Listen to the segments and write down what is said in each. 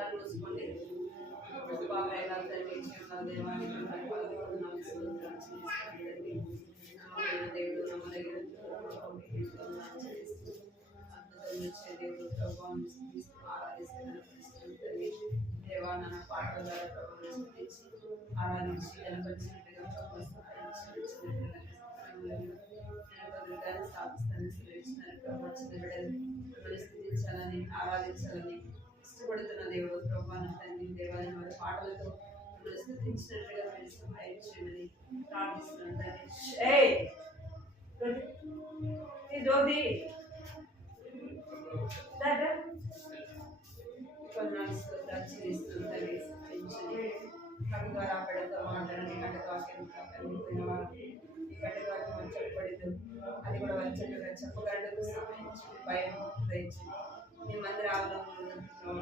కళ్ళు మూసుకోండి. బాబాయ్గా తండ్రి జీవనాల దేవానికి దేవుడు నమ్మదగిన దేవుడు ప్రభావం ఆరాధిస్తున్న దేవా నా పాటల ద్వారా ప్రభావం ఆరాధించి కనపరిచినట్టుగా ప్రభావం స్థితించాలని ఆరాధించాలని ఇష్టపడుతున్న దేవుడు ప్రభావం తండ్రి దేవాలయం వారి పాటలతో స్థుతించినట్టుగా మీరు సహాయం చేయమని ప్రార్థిస్తున్నాను కొన్నాళ్ళు స్తోత్రాలు చెల్లిస్తున్నాను సహాయించండి కవి ద్వారా పెడతా మాట్లాడండి కట్టకాక్యం కలిగిపోయిన వారు ఈ కట్టకాక్యం వచ్చపడింది అది కూడా వచ్చేట్టుగా చెప్పగలటకు సహాయించండి భయం దయచండి మీ మందిరాలలో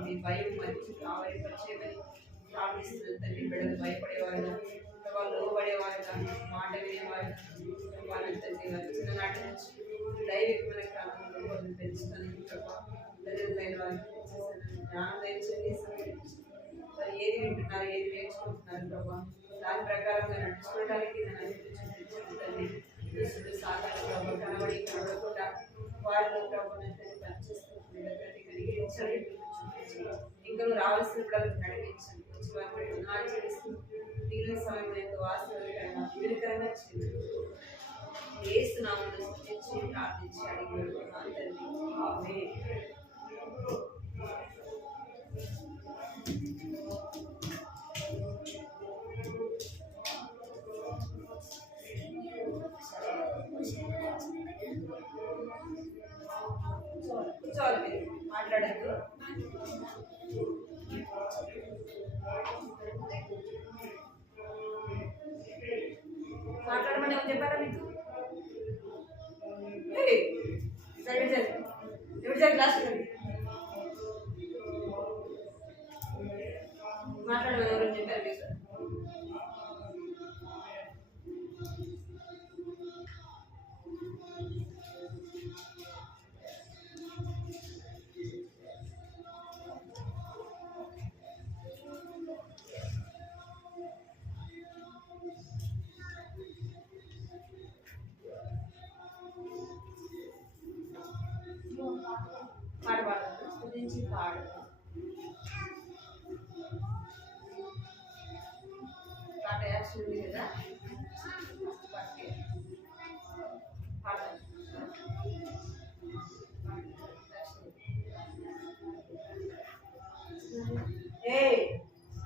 మీ భయం మంచి ఆవరింపచేయమని ప్రార్థిస్తున్న తండ్రి బిడ్డలు భయపడేవారుగా వాళ్ళు లోబడేవారుగా మాట వినేవారుగా వాళ్ళ తండ్రి వారి చిన్ననాటి నుంచి దైవికమైన క్రమంలో వాళ్ళు పెంచుకొని దళితులైన వారికి జ్ఞానం దయచండి మరి ఏది వింటున్నారు ఏది నేర్చుకుంటున్నారు ప్రభా దాని ప్రకారంగా నడుచుకోవడానికి తండ్రి సాధారణ ప్రభావ కనబడి కనబడకుండా వారిలో ప్రభుత్వం పనిచేస్తుంది ఇంకా రావాల్సిన పిల్లలకు నడిపించండి వచ్చి వారిని ఆచరిస్తూ మిగిలిన సమయం ఎంతో ఆశీర్వాదకరంగా విలుకరంగా చేస్తున్నామని స్థుతించి ప్రార్థించి అడిగి తండ్రి కూర్చోవాలి మాట్లాడద్దు మాట్లాడమని ఏమని చెప్పారా మీకు క్లాస్ మాట్లాడమని ఎవరు చెప్పారు మీకు పాట పాడదు స్థుతించి పాడు పాట యాక్షన్ ఉంది కదా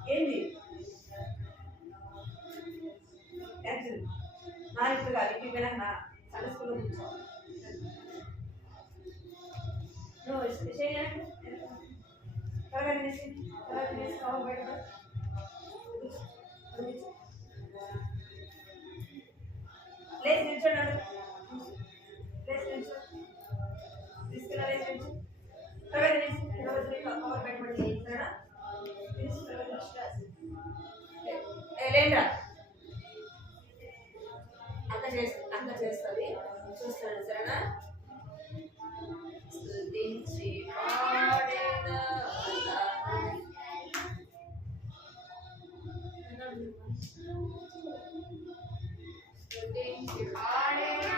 ఏంది యాక్షన్ నా ఇప్పుడు కాదు ఇంటికి పోయినా సండే స్కూల్లో కూర్చోవాలి త్వరగా తినేసి కవర్ బయట లేచి నిల్చోన్నాడు లేచి నిల్చో తీసుకున్నా లేచి నిల్చో త్వరగా తినేసి కవర్ బయట పడి చేయించాడా తినేసి త్వరగా లేండా అక్క చేస్తుంది చూస్తాను సరేనా స్తుతించి పాడేదా స్తుతించి పాడేదా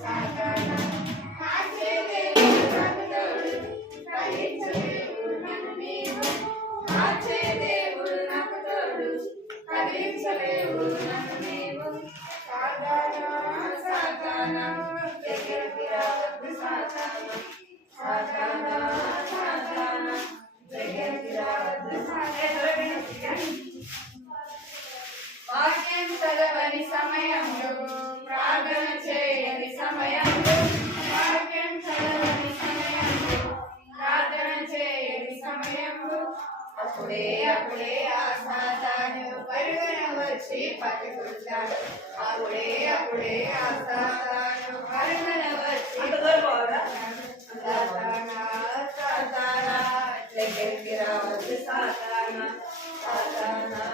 సాతానా కాచే దేవుడు నాకు తోడు కదిలించలేవు నన్ను నీవు కాచే దేవుడు నాకు తోడు కదిలించలేవు నన్ను నీవు సాతానా సాతానా దగ్గరికి రావద్దు సాతానా సాతానా సాతానా దగ్గరికి రావద్దు వాక్యం చదవని సమయంలో ప్రార్థన చేయని సమయంలో వాక్యం చదవని సమయంలో ప్రార్థన చేయని సమయంలో అప్పుడే అప్పుడే ఆ సాతాను పరుగున వచ్చి పట్టుకుంటాడు అప్పుడే అప్పుడే ఆ సాతాను పరుగున వచ్చి సాతానా సాతానా దగ్గరికి రావద్దు సాతానా సాతానా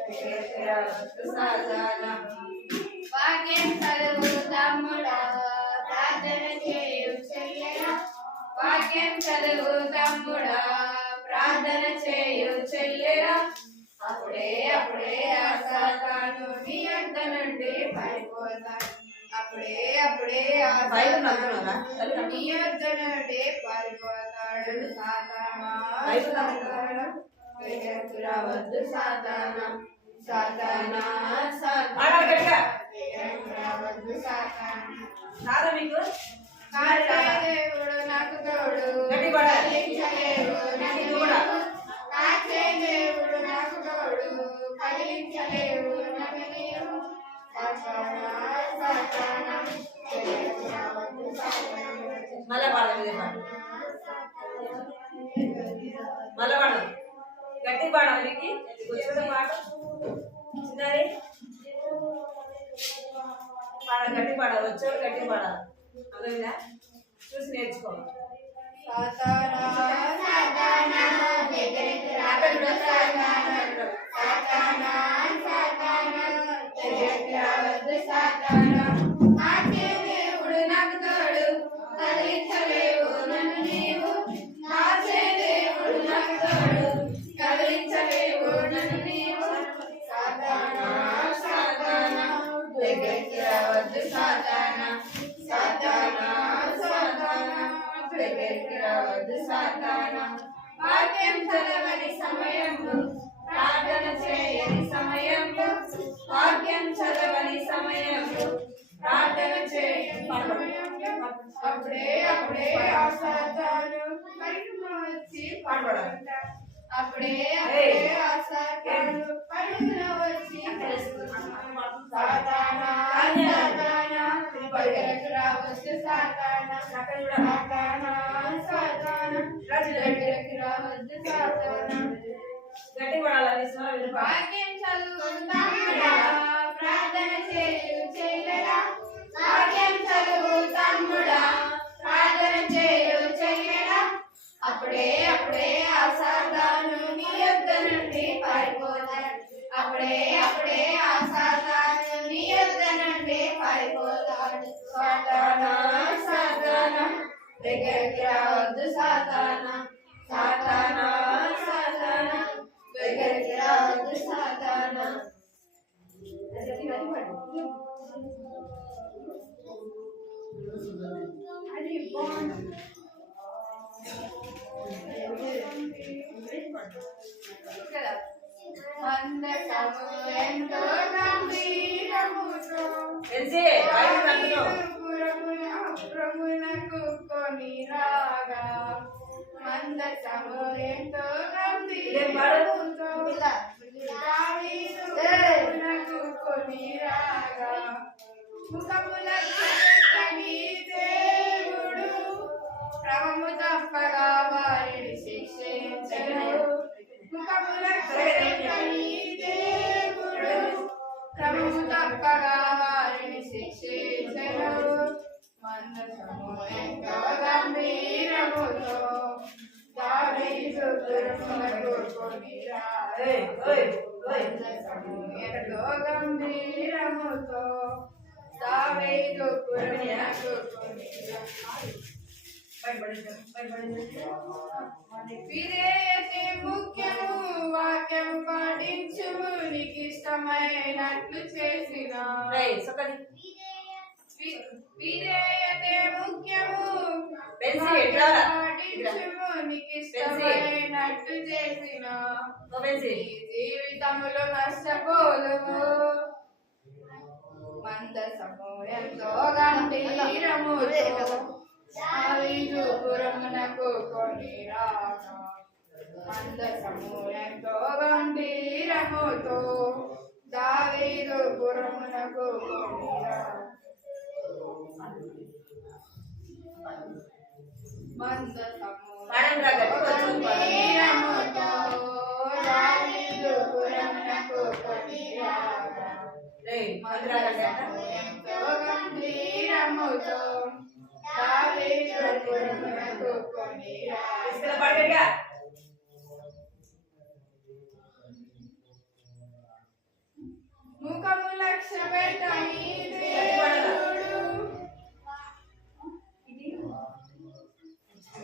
దగ్గరికి రావద్దు సాతానా వాక్యం చదువు తమ్ముడా ప్రార్థన చేయు చెయ్యరా వాక్యం చదువు తమ్ముడా ప్రార్థన చేయు చెల్లెరా అప్పుడే అప్పుడే ఆ సాతాను నీ అంత నుండి పడిపోతాడు అప్పుడే అప్పుడే ఆ సాతాను నీ అంత నుండి పడిపోతాడు సాతానా సాతానా దగ్గరికి రావద్దు సాతానా సాతానా సాతానా దగ్గరికి రావద్దు సాతానా మీకు దేవుడు నాకు తోడు కదిలించలేవు నన్ను కాచే దేవుడు నాకు తోడు కదిలించలేవు నన్ను నీవు సాతానా సాతానా మళ్ళా పాడదు మళ్ళా పాడదు గట్టి పాడాలి మీకు వచ్చిన పాట చిన్నది పాడ గట్టి పాడాలి వచ్చేవారు గట్టి పాడాలి అర్థమైందా చూసి నేర్చుకోవాలి సాతానా సాతానా దగ్గరికి రావద్దు సాతానా సాతానా సాతానా దగ్గరికి రావద్దు సాతానా కాచే దేవుడు నాకు తోడు కదిలించలేవు నన్ను నీవు కాచే దేవుడు నాకు తోడు కదిలించలేవు నన్ను నీవు సాతానా సాతానా దగ్గరికి రావద్దు సాతానా సాతానా సాతానా దగ్గరికి రావద్దు సాతానా వాక్యం చదవని సమయంలో ప్రార్థన చేయని సమయంలో వాక్యం చదవని సమయంలో ప్రార్థన చేయని సమయంలో అప్పుడే అప్పుడే ఆ సాతాను పరుగున వచ్చి పడుకుంటాడు అప్పుడే అప్పుడే ఆ సాతాను పరుగున వచ్చి సాతానా సాతానా దగ్గరికి రావద్దు సాతానా సాతానా సాతానా దగ్గరికి రావద్దు సాతానా గట్టి పడాలి వాక్యం చదువుతాముడా ప్రార్థన చేయు చెల్లెలా వాక్యం చదువు తమ్ముడా ప్రార్థన చేయు చెల్లెలా అప్పుడే అప్పుడే ఆ సాతాను నీ యొద్ద నుండి పారిపోతాడు అప్పుడే అప్పుడే ఆ సాతాను నీ యొద్ద నుండి పారిపోతాడు సాతానా సాతానా దగ్గరికి రావద్దు సాతానా సాతానా సాతానా దగ్గరికి రావద్దు సాతానా అది మందసము ఎంతో గంభీరముతో ప్రభునకు కొని రాగా మందసము ఎంతో గంభీరముతో ప్రభునకు కొని రాగా ముఖములకు దేవుడు క్రమము తప్పగా వారిని శిక్షించను ముఖములకు దేవుడు క్రమము తప్పగా వారిని శిక్షించను మందసము ఎంతో గంభీరముతో దావీదు దుర్ములకు కొని రాగా మందసము ఎంతో గంభీరముతో దావీదు పురమునకు కొని విధేయతే ముఖ్యము వాక్యము పాటించుము నీకు ఇష్టమైనట్లు చేసిన పాటించుము నీకిష్టమైనట్టు చేసిన జీవితములో నష్టపోదుము మందసము ఎంతో గంభీరముతో దావీదు పురమునకు కొనిరాగా మందసము ఎంతో గంభీరముతో దావీదు పురమునకు కొనిరాగా మందసము గంభీరముతో దావీదు పురమునకు కొనిరాగా మందసము ఎంతో గంభీరముతో దావీదు పురమునకు కొనిరాగా ముఖము లక్ష్య పెట్టని దేవుడు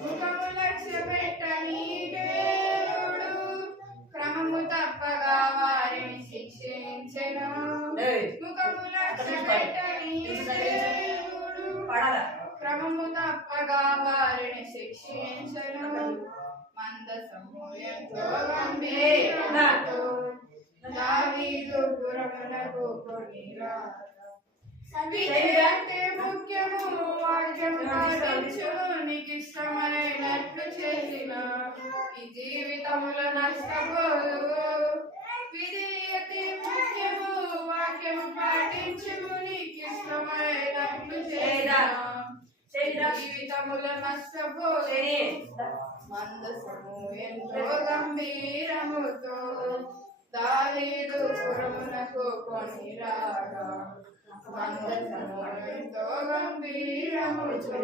ముఖము లక్ష్య పెట్టని దేవుడు క్రమము తప్పగా వారిని శిక్షించెను ముఖము లక్ష్య పెట్టని దేవుడు క్రమము తప్పగా వారిని శిక్షించెను మందసము ఎంతో గంభీరముతో దావీదు పురమునకు కొనిరాగా వీటంటే ముఖ్యము వాక్యము పాటించుము నీకిష్టమైనట్లు చేసిన ఈ జీవితములో నష్టపోదు విధేయతే ముఖ్యము వాక్యము పాటించుము నీకిష్టమైనట్లు చేసిన జీవితములో నష్టపోదు మందసము ఎంతో గంభీరముతో దావీదు పురమునకు కొనిరాగా మందసము ఎంతో గంభీరముతో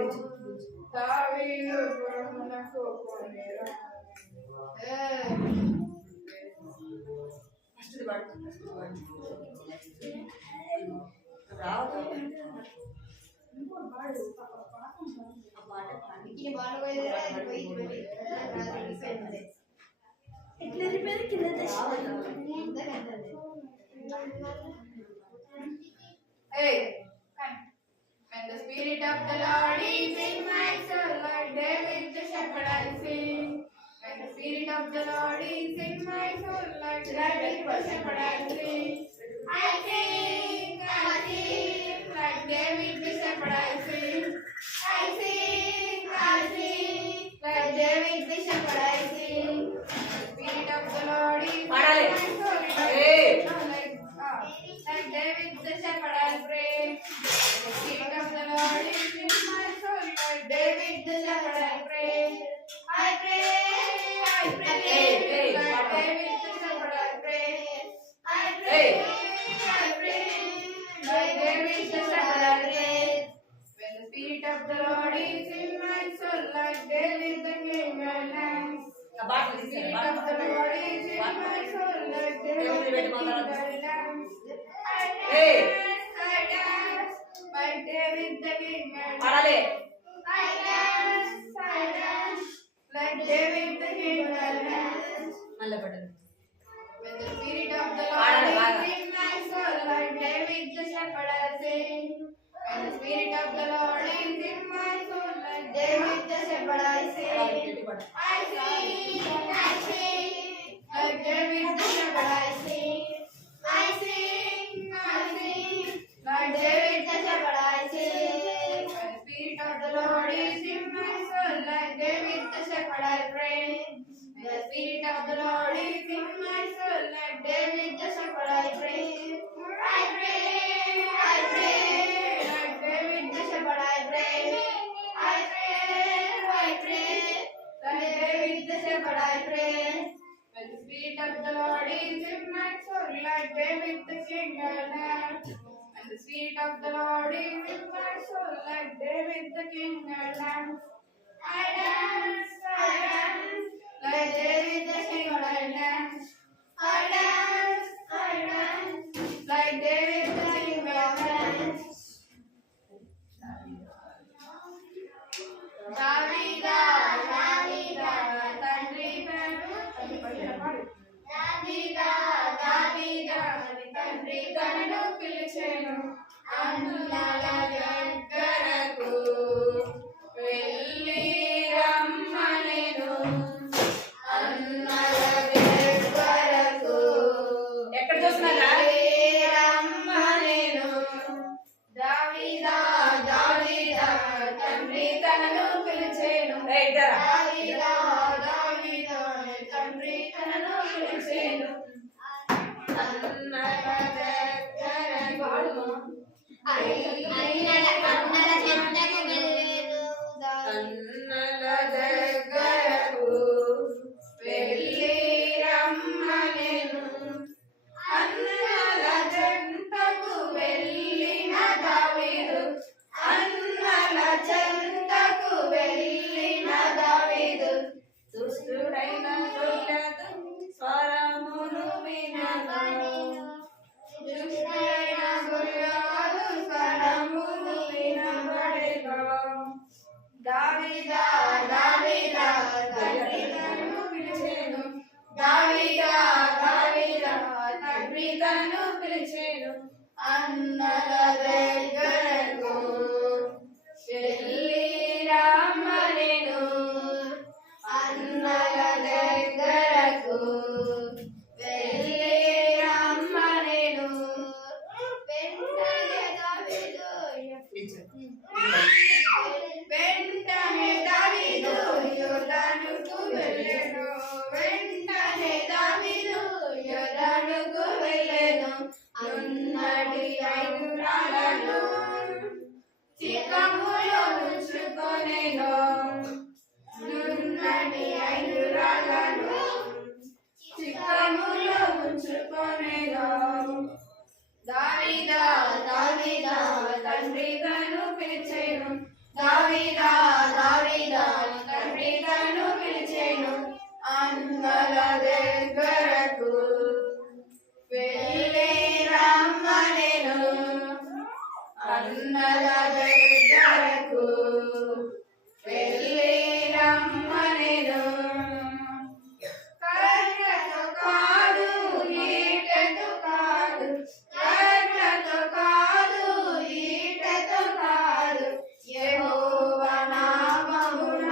దావీదు పురమునకు కొనిరాగా Hey, when the Spirit of the Lord is in my soul, like David the shepherd I sing. When the Spirit of the Lord is in my soul, like David the shepherd I sing. I sing, like David the shepherd I sing. I sing, like David the shepherd I sing. The Spirit of the Lord is in my soul, like David the shepherd I pray. The Spirit of the Lord is in my soul, like David the shepherd I pray. I pray, like David the shepherd I pray. I pray, like David the shepherd I pray. When the Spirit of the Lord is in my soul, like David the king I dance. The Spirit of the Lord is in my soul, like David the king I dance. I dance, like David the king I dance. I dance, like David the king I dance. When the Spirit of the Lord is in my soul, like David the shepherd I sing. When the Spirit of the Lord is in my soul, like David the shepherd I sing. I sing, like David the shepherd I sing. I sing, like David the shepherd I sing. When the Spirit of the Lord is in my soul, like David the shepherd I pray. When the Spirit of the Lord is in my soul, like David the shepherd I pray. I pray, like David the shepherd I pray. I pray, like David the shepherd I pray. When the Spirit of the Lord is in my soul, like David the king I dance. When the Spirit of the Lord is in my soul, like David the king I dance. I dance, like David the king I dance. I dance, like David the king I dance. Davida, తండ్రి పేరు దావీదా తండ్రి తనను పిలిచెను అన్నల దగ్గరకు వెళ్ళిరా తండ్రి తనను పిలిచేను. దావీదా దావీదా తండ్రి తనను పిలిచేను. అన్నల దగ్గరకు అన్నల దగ్గరకు వెళ్ళి రమ్మనెను. అన్నల జంటకు వెళ్ళిన దావీదు అన్నల జంటకు వెళ్ళిన దావీదు దుష్టుడైన గొల్యాతు స్వరమును వినగా దుష్టుడైన గొల్యాతు స్వరమును వినబడెగా. దావీదా దావీదా తండ్రి తనను పిలిచెను. దావీదా దావీదా తండ్రి తనను పిలిచెను. అన్నల దగ్గరకు వెళ్ళి రమ్మనెను. అన్నల దగ్గరకు వెళ్ళి రమ్మనెను. వెంటనే దావీదు యోర్దానుకు వెళ్ళెను. వెంటనే దావీదు యోర్దానుకు వెళ్ళెను. నున్నటి 5 రాళ్లను చిక్కములో ఉంచుకొనెను. నున్నటి 5 రాళ్లను చిక్కములో ఉంచుకొనెను. దావీదా దావీదా తండ్రి తనను పిలిచెను. దావీదా దావీదా తండ్రి తనను పిలిచెను. అన్నల దగ్గరకు వెళ్ళి రమ్మనెను. అన్నల దగ్గరకు వెళ్ళి రమ్మనెను. కర్రతో కాదు ఈటెతో కాదు కర్రతో కాదు ఈటెతో కాదు యెహోవా నామమున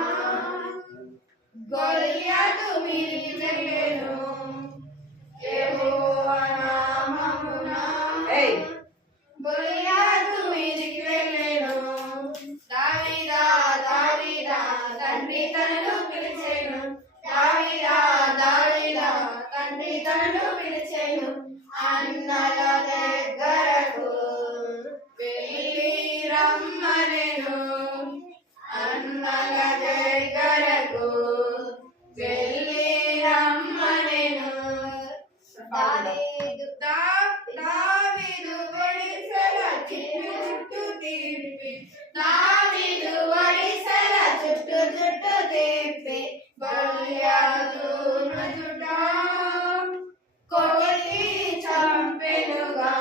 గొల్యాతు మీదికి వెళ్ళెను. యెహోవా నామమున గొల్యాతు మీదికి వెళ్ళెను. దావీదా దావీదా తండ్రి తనను పిలిచెను. దావీదా దావీదా తండ్రి తనను పిలిచెను. అన్నల దగ్గరకు వెళ్ళి రమ్మనెను. అన్నల దగ్గరకు వెళ్ళి రమ్మనెను. దావీదు ఒడిసెల చుట్టూ తిప్పి దావీదు ఒడిసెల చుట్టూ తిప్పి గొల్యాతు నుదుట కొట్టి చంపెనుగా.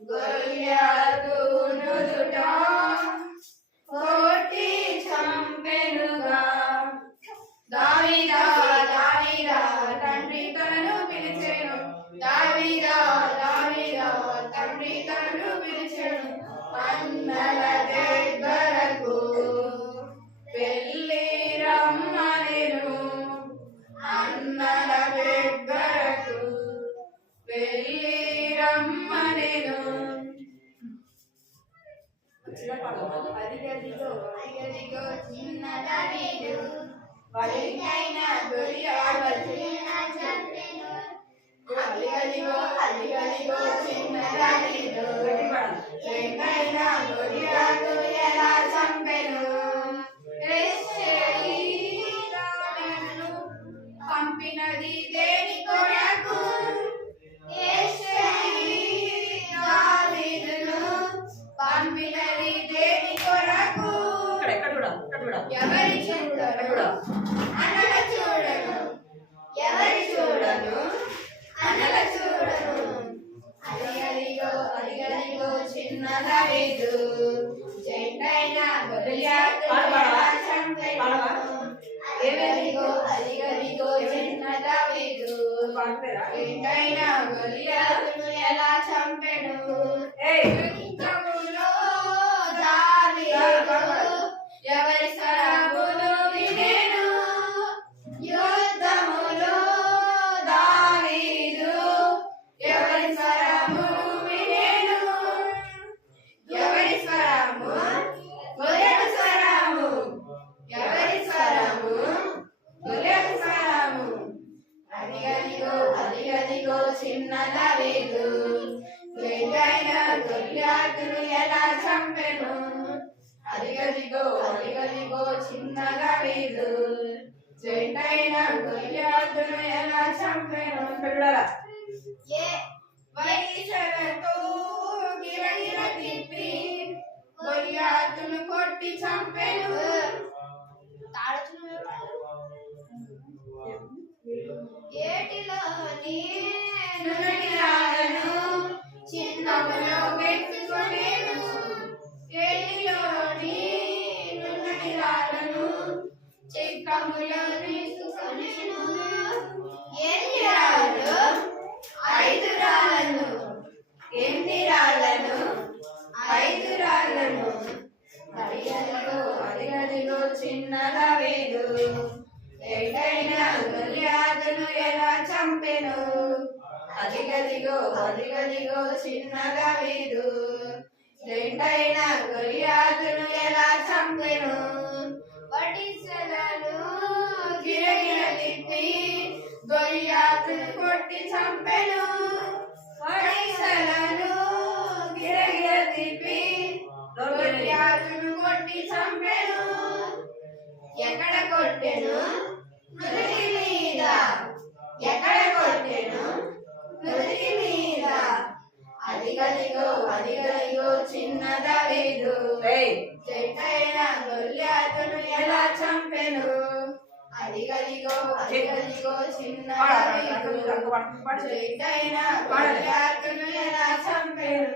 గొల్యాతు నుదుట కొట్టి చంపెనుగా. దావీదా దావీదా తండ్రి తనను పిలిచెను. దావీదా దావీదా తండ్రి తనను పిలిచెను. అన్నల దగ్గరకు వెళ్ళి రమ్మనెను. అన్నల దగ్గరకు వెళ్ళి రమ్మనెను. అదిగదిగో అదిగదిగో చిన్న దావీదు వాడికైన గొల్యాతు అదిగదిగో అదిగదిగో చిన్న దావీదు వాడికైన గొల్యాతు ఎలా చంపెను. యెహోవా పంపినది దేని కొరకు దావీదును పంపినది దేని కొరకు. ఎవరి చూడను అనల చూడను ఎవరి చూడను అనల చూడను. అదిగదిగో అదిగదిగో చిన్న దావీదు చెండైన గొల్యాతు ఎలా చంపెను. అదిగదిగో అదిగదిగో చిన్న దావీదు చెండైన గొల్యాతును ఎలా చంపెను. యుద్ధములో దావీదు ఎవరి స్వరమును వినెను. యుద్ధములో దావీదు ఎవరి స్వరమును వినెను. ఎవరి స్వరము గొర్రెల స్వరము గొల్లియాతును ఎలా చంపెను అదిగదిగో అదిగదిగో చిన్న దావీదు జంటైన గొల్లియాతును ఎలా చంపెను వైసరతో గిరగిర తిప్పి గొల్లియాతును కొట్టి చంపెను ఏటిలోని నున్నటి రాళ్ళను చిన్నములో పెట్టుకొనేను ఏటిలోని నున్నటి రాళ్ళను చిక్కములో తీసుకొనేను ఎన్ని రాళ్ళు 5 రాళ్ళను ఎన్ని రాళ్ళను 5 రాళ్ళను అదిగదిగో అదిగదిగో చిన్న దావీదు ఎటైనా గొల్లియాతును ఎలా చంపెను అదిగదిగో అదిగదిగో చిన్న దావీదు ఎటైనా గొల్లియాతును ఎలా చంపెను వడిసెలను గిరగిర తిప్పి గొల్లియాతును కొట్టి చంపెను వడిసెలను గిరగిర తిప్పి గొల్లియాతును కొట్టి చంపెను ఎక్కడ కొట్టెను నుదుటి మీద ఎక్కడ కొట్టెను నుదుటి మీద అదిగదిగో అదిగదిగో చిన్న దావీదు జంటైన గొల్లియాతును ఎలా చంపెను అదిగదిగో అదిగదిగో చిన్న దావీదు జంటైన గొల్లియాతును ఎలా చంపెను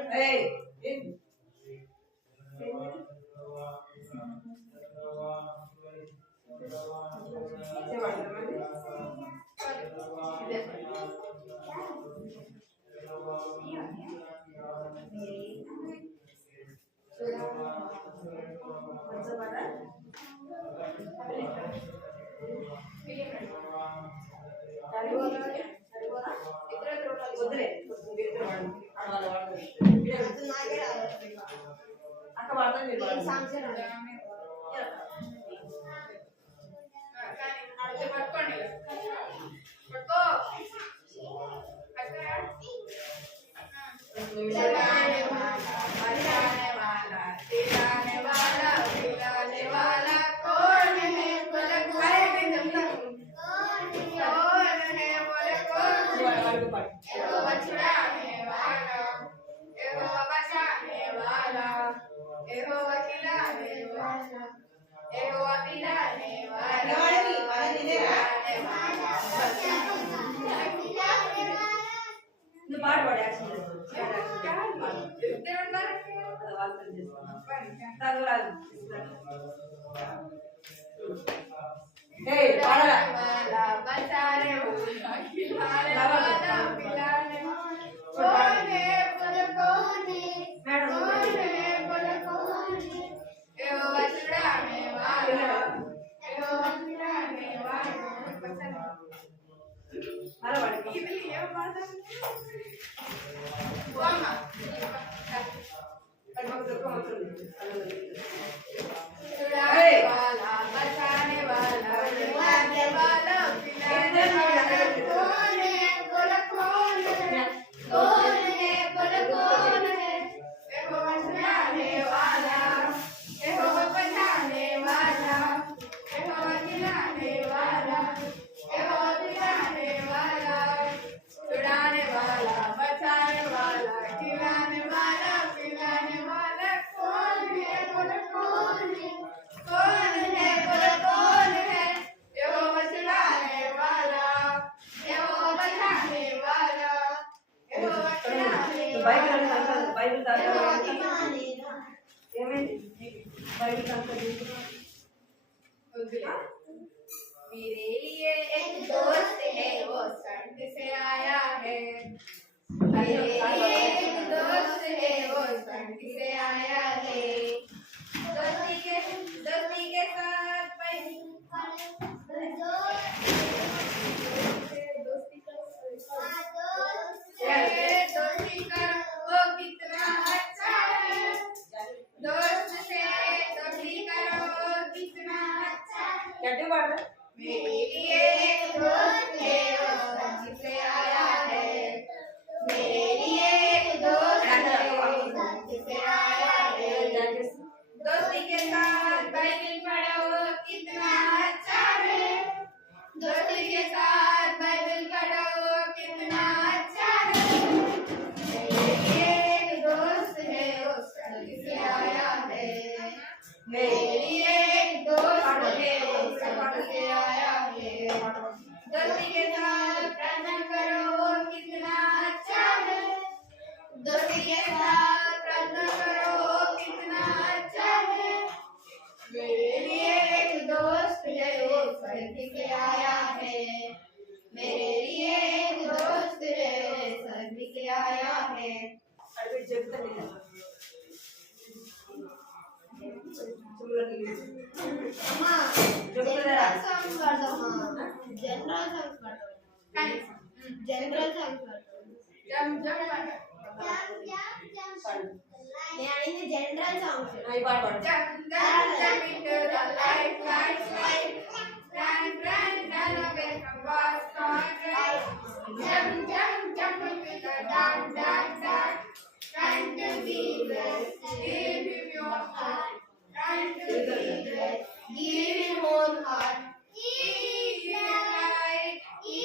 అక్క వాడతాను మీరు పట్టుకోండి పట్టుకో लगाने वाला दिलाने वाला दिलाने वाला कौन है बोले कौन है बोले कौन एगो बचाने वाला एगो बचाने वाला एगो खिलाने वाला एगो पिलाने वाला నువ్వు పాట పాడు मेरे लिए एक दोस्त है वो संग से आया है मेरे लिए एक दोस्त है वो संग से आया है दोस्ती के साथ दोस्ती कर वो कितना अच्छा है दोस्त से दोस्ती करो कितना अच्छा है मेरे लिए एक दोस्त है वो संग से आया है मेरे लिए एक दोस्त है वो संग से मेरे लिए एक दोस्त है सबक से आया है दोस्ती के साथ प्रार्थना करो वो कितना अच्छा है दोस्ती के साथ प्रार्थना करो वो कितना अच्छा है मेरे लिए एक दोस्त है वो स्वर्ग से आया है मेरे लिए एक दोस्त है स्वर्ग से आया है అడిగి చెప్తాను అమ్మా జనరల్ సాంగ్స్ పాడదామా జనరల్ సాంగ్స్ పాడదాం జనరల్ సాంగ్స్ పాడదాం జమ్ జమ్ నేను అడిగింది జనరల్ సాంగ్స్ అవి పాడు జమ్ జమ్ జమ్ into the light light light run run run away from what's not right jump jump jump into the dark dark dark run to Jesus give him your heart run to Jesus give him whole heart he is light he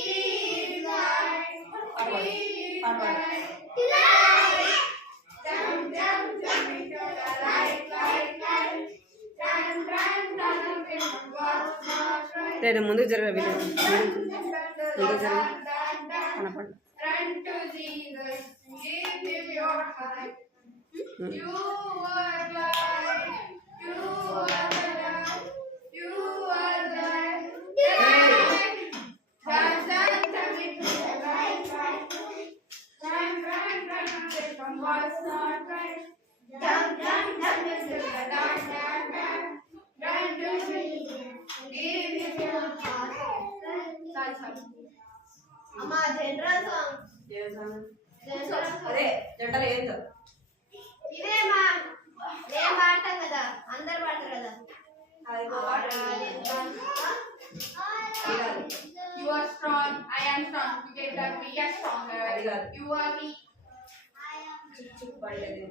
is light he is light jump jump jump into the light light light run run run away from what's not right నేను ముందుకు జరగ ముందుకు జరగ కనపడ Run to Jesus, give him your heart. You are light, you are the light, you are light. Run, run, run into the light, light. Run, run, run away from what's not right. Jump, jump, jump into the dark, dark, dark. Run to Jesus, give him your heart. అమ్మా general song అదే జంటలు ఏందో ఇదే మా నేను పాడతాం కదా అందరు పాడతారు కదా You are strong, I am strong. Together we are stronger. You are weak. చుక్ పడలేదు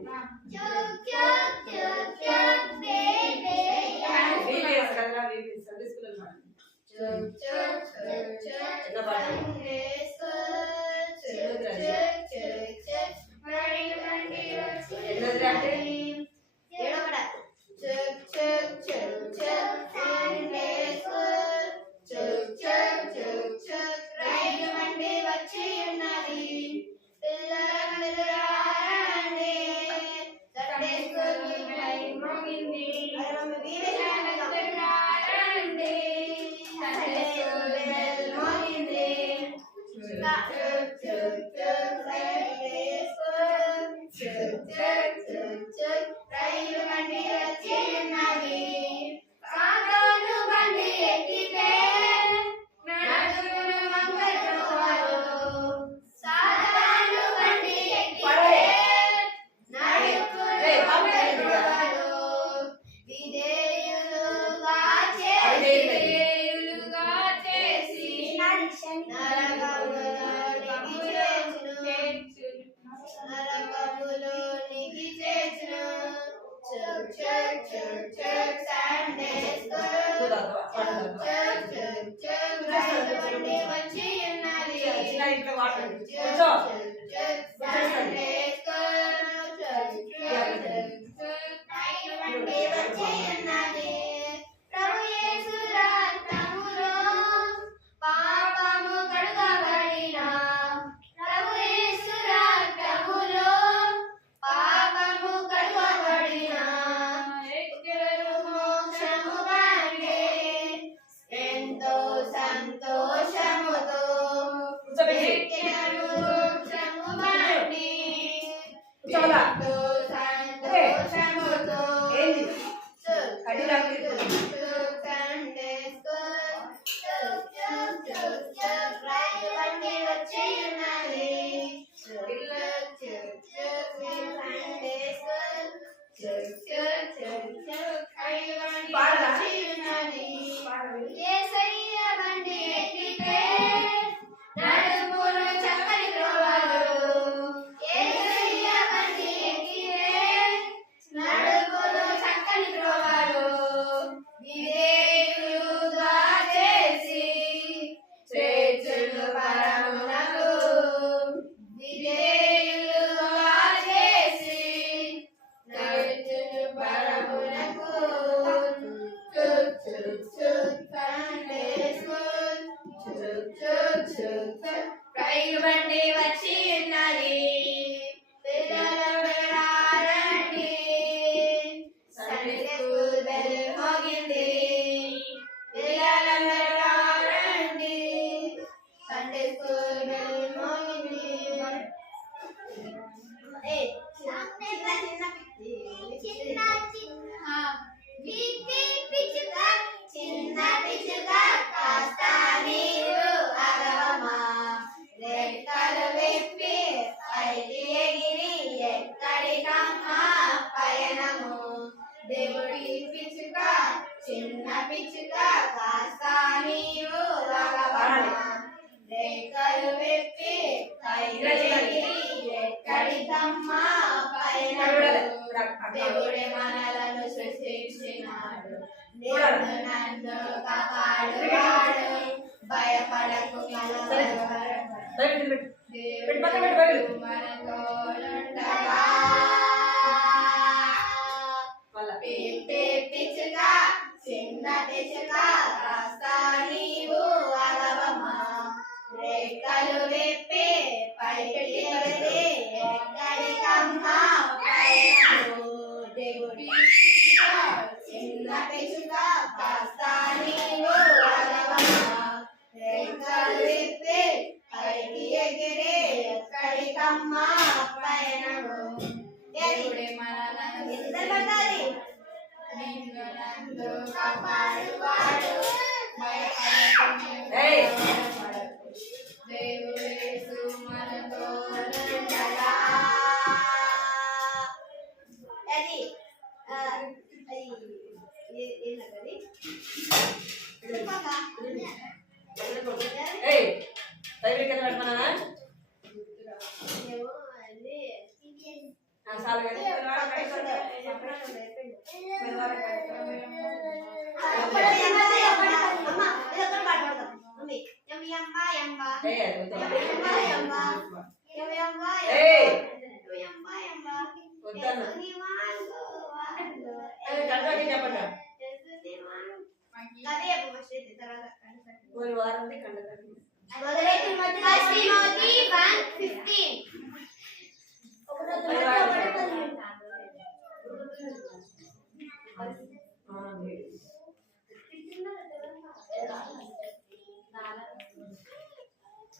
Chuk chuk chuk chuk baby. వీపీఎస్ కదా వీపీఎస్ సండే స్కూల్ లో Chuk chuk chuk chuk. ఎలా పాడాలి Sunday school. Chuk chuk chuk chuk. Mari mandi ఎన్నోది అంటే ఏడవడా. Chuk chuk chuk chuk. Sunday school. Chuk chuk chuk chuk. రైలు మండి వచ్చి ఉన్నది. పిల్లలందరూ రండి. Sunday school కి టైం మోగింది. పిల్లలందరూ రండి. Sunday school bell మోగింది. Chuk chuk chuk Sunday school. Chuk chuk chuk chuk. రైలు బండి వచ్చి ఉన్నది. సాతాను బండి ఎక్కితే నడుమును వంగెట్టువారు. సాతాను బండి ఎక్కితే నడుమును వంగెట్టువారు. విధేయులుగా చేసి నరకములోనికి చేర్చును. Chuk chuk chuk chuk Sunday school. Chuk chuk chuk రైలు బండి వచ్చి ఉన్నది. చిన్న ఇంట్లో వాటర్ Chuk కూర్చో chuk chuk Sunday school. Chuk chuk chuk chuk రైలు బండి వచ్చి ఉన్నది. ప్రభు యేసు రక్తములో పాపము కడుగబడిన. ప్రభు యేసు రక్తములో పాపము కడుగబడిన. ఎక్కరు మోక్షము కంటే ఎంతో సంతోషముతో ఎక్కరు మోక్షము కంటే ఎంతో సంతోషముతో ఏంది కడి లాంటి Sunday school. Chuk chuk chuk chuk రైలు బండి వచ్చి ఉన్నది. Chuk chuk chuk Sunday school. Chuk chuk chuk chuk రైలు బండి వచ్చి ఉన్నది. యేసయ్య బండి ఎక్కితే నడుమును చక్కని త్రోవలు. యేసయ్య బండి ఎక్కితే నడుమును చక్కని త్రోవలు. విధేయులుగా చేసి చేర్చును పరమునకు. విధేయులుగా చేసి వచ్చును పరమునకు. చుక్ చుక్ చుక్ సండే స్కూల్. చుక్ చుక్ చుక్ చుక్ రైలు బండి వచ్చి ఉన్నది. పిల్లలందరూ రండి. సండే స్కూల్ బెల్ మోగింది. పిల్లలందరూ రండి. సండే స్కూల్ బెల్ మోగింది. చిన్న పిచ్చుక కాస్త నీరు అగవమా. రెక్కలు విప్పి పైకి ఎగిరి ఎక్కడికమ్మా పయనము. దేవుడి పిచ్చుక చిన్న పిచ్చుక కాస్త నీరు అగవమా. రెక్కలు విప్పి పైకి ఎగిరి ఎక్కడికమ్మా పయనము. దేవుడే మనలను సృష్టించినాడు. దేవుడు నన్ను కాపాడువాడు. భయపడకు దేవుడు మనతో ఉండగా. పిచ్చుక చిన్న పిచ్చుక కాస్త నీవు అగవమా. రెక్కలు విప్పి పైకి ఎగిరి ఎక్కడికమ్మా పయనము. దేవుడి చిన్న పిచ్చుక కాస్త నీవు అగవమా. రెక్కలు విప్పి పైకి ఎగిరి ఎక్కడికమ్మా పయనము. దేవుడే మనలను నిన్ను నన్ను కాపాడువాడు. దేవుడేసు మనతో ఉండగా. అది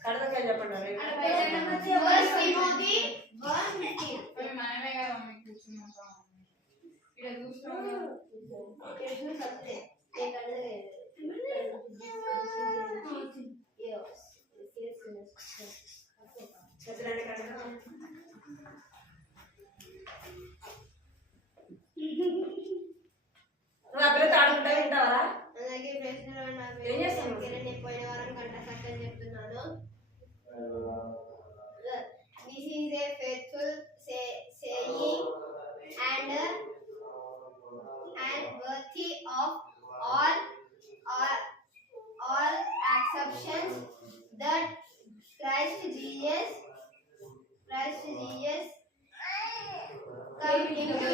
కడదకాయ చెప్పండి. మనమే కదా కూర్చున్నాం ఇక్కడ చూస్తున్నాం. నువ్వు ఆ పిల్లతో ఆడుకుంటా వింటావా? అలాగే ప్రశ్నలు ఏం చేస్తావు? పోయిన వారం గంట సత్యం చెప్తున్నాను. This is a faithful saying and worthy of all acceptance that Christ Jesus come into the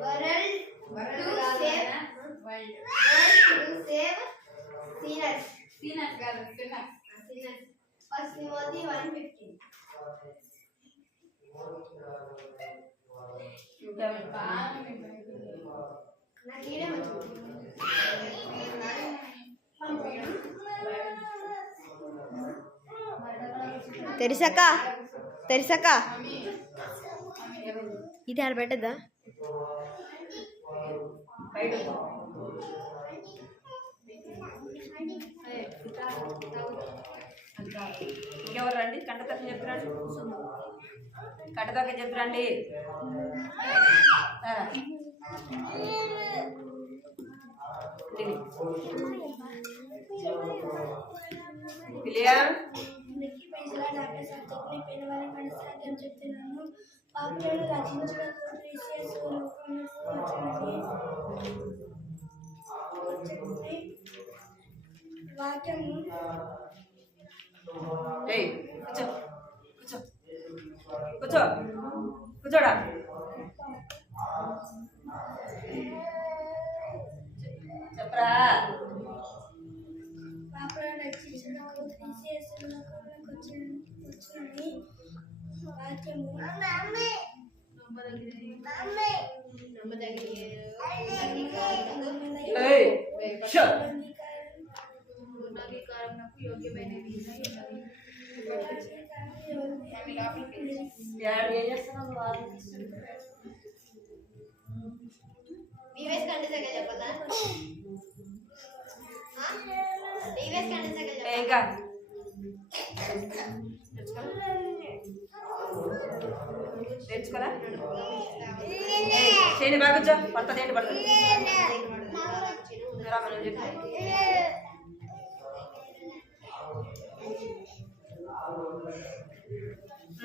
world to save sinners. First Timothy 1:15. తెరిసక్క ఇది ఆడ పెట్టద్దా? ఇంకెవరు రండి? కంటతక్క చెప్తురండి. కంటతక్క చెప్తురండి. చెప్తున్నాను. పాపులను రచించడానికి వాక్యము కూర్చోడా. ఏయ్ షో పునరుద్ధరణకు యోగ్యమైన ఉన్నది. యాడ్ ఏం చేస్తున్నావు టీవీఎస్ కంటే చెప్పదా? టీవీఎస్ కంటే ఇంకా నేర్చుకోరా చేయని బాగా వచ్చా పడుతుంది ఏంటి పడుతుంది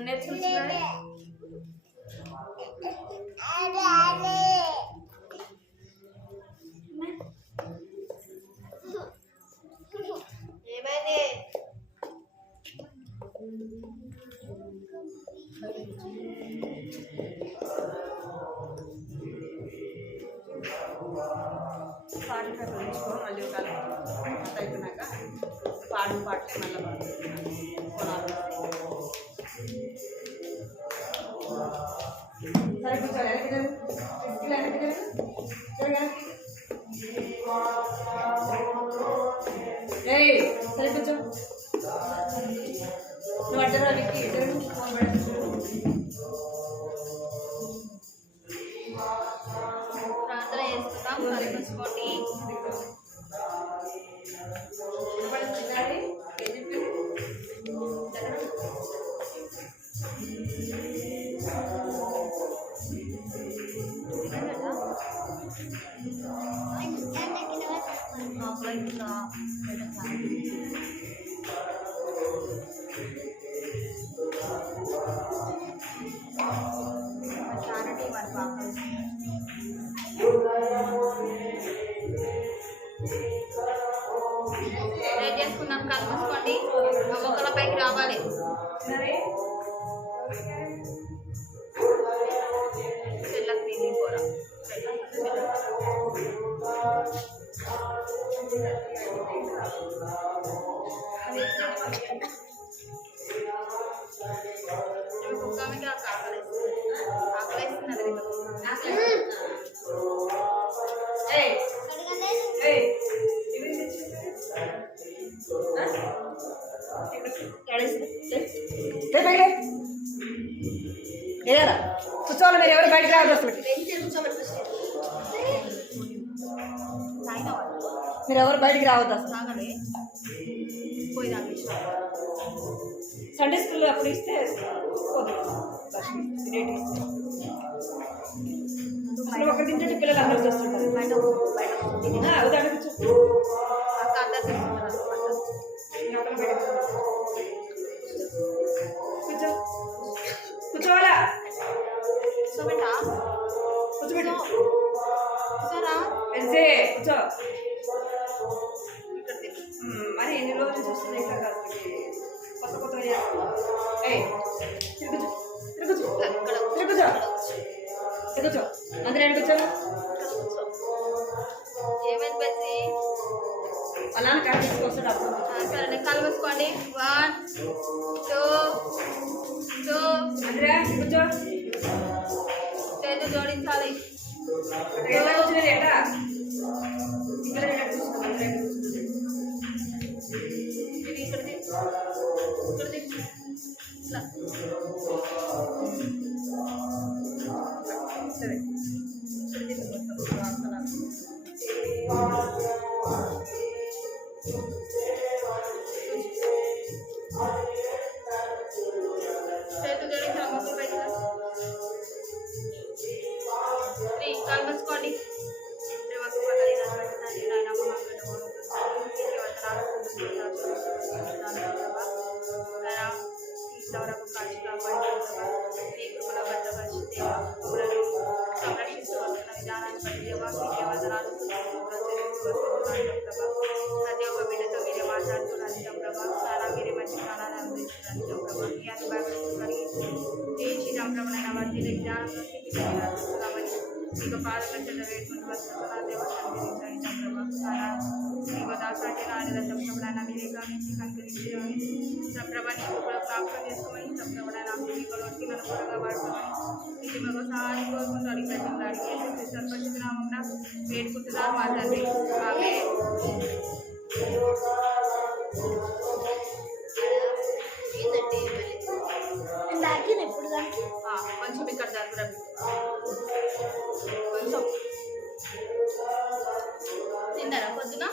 నేర్చుకుంటున్నా ఏమైంది? పాటలు నేర్చుకో మళ్ళీ ఒక అయిపోయినాక పాటలే మళ్ళీ సరే కూర్చోవాలి ఏయ్ సరే కూర్చో నువ్వు అడ్డరా విక్కి ఫోన్ ప్రార్థన చేసుకుందాం. కలుపుకోండి. రేట్ చేసుకుందాం. కలుపుకోండి. మొక్కల పైకి రావాలి. చెల్లకు తిని పోరా. కుక్కకి ఆకలేస్తున్నది. ఏరా కూర్చోవాలి మీరు ఎవరు బయటకు రావద్దు మీరు ఎవరు బయటికి రావద్దు అసలు సండే స్కూల్లో అప్పుడు ఇస్తే అసలు ఒకటి తింటే పిల్లలు అందరూ చూస్తుంటారు ఉదాహరణ కూర్చో కూర్చోవాలా కూర్చోబెట్టు కూర్చో మరి ఎన్ని రోజులు చూస్తున్నాయి కదా కొత్త కొత్తగా చేస్తున్నా కూర్చో అందరూ ఎక్కడ కూర్చోను ఏమైంది బెస్సి? అలా కరెక్ట్ తీసుకొస్తాడు అప్పుడు సరే కలుపుకోండి. 1 2 అందరా కూర్చో చేతులు జోడించాలి. ఎలా వచ్చినది ఎట్లా ఇక్కడ చూసుకున్నాం సరే చేతులు జోడించాలి. మొక్కలు పైకి కలుపుకోండి. ప్రతి ఒక్క బిడ్డతో మీరే మాట్లాడుతున్నారు ప్రభా. చాలా మీరే మంచి ప్రాణాలు అందిస్తున్నారు ప్రభా. మీ అనుభవం కలిగి శ్రీరామ్ ప్రభు వర్తి జ్ఞానం మీకు పాదల చెడ్డ వేసుకుని వస్తున్నా దేవ కనికరించాయి మీకు దాసాటి రాజులతో ప్రభుడైనా మీరే గమనించి కనికరించి ప్రభా నీకు కూడా ప్రాప్తం చేసుకోమని ప్రభుడైనా మీకు వచ్చి నన్ను కూడా వాడుకోమని ఇది మాకు సహాయం కోరుకుంటూ అడిగి అడిగి సర్పంచునామం వేడుకుంటున్నారు మా తండ్రి ఆమె ఎప్పుడు దానికి కొంచెం ఇక్కడ జరుగురా కొంచెం తిన్నారా పొద్దున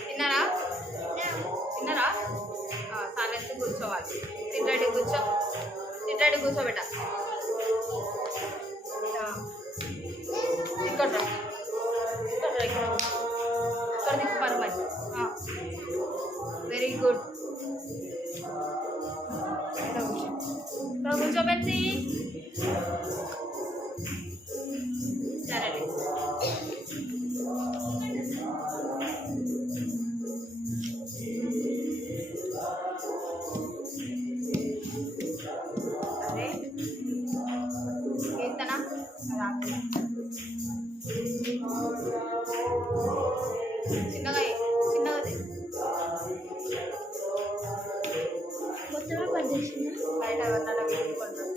తిన్నారా తిన్నారా సాలెన్స్ కూర్చోవాలి తింటాడి కూర్చోబెట్ట ఇక్కడ తిప్పారు మరి వెరీ గుడ్ ఇక్కడ కూర్చోబెట్టి సరే అదే కీర్తన చిన్నగా మొత్తమే పనిచేసింది బయట ఎవరినైనా వేసుకుంటారు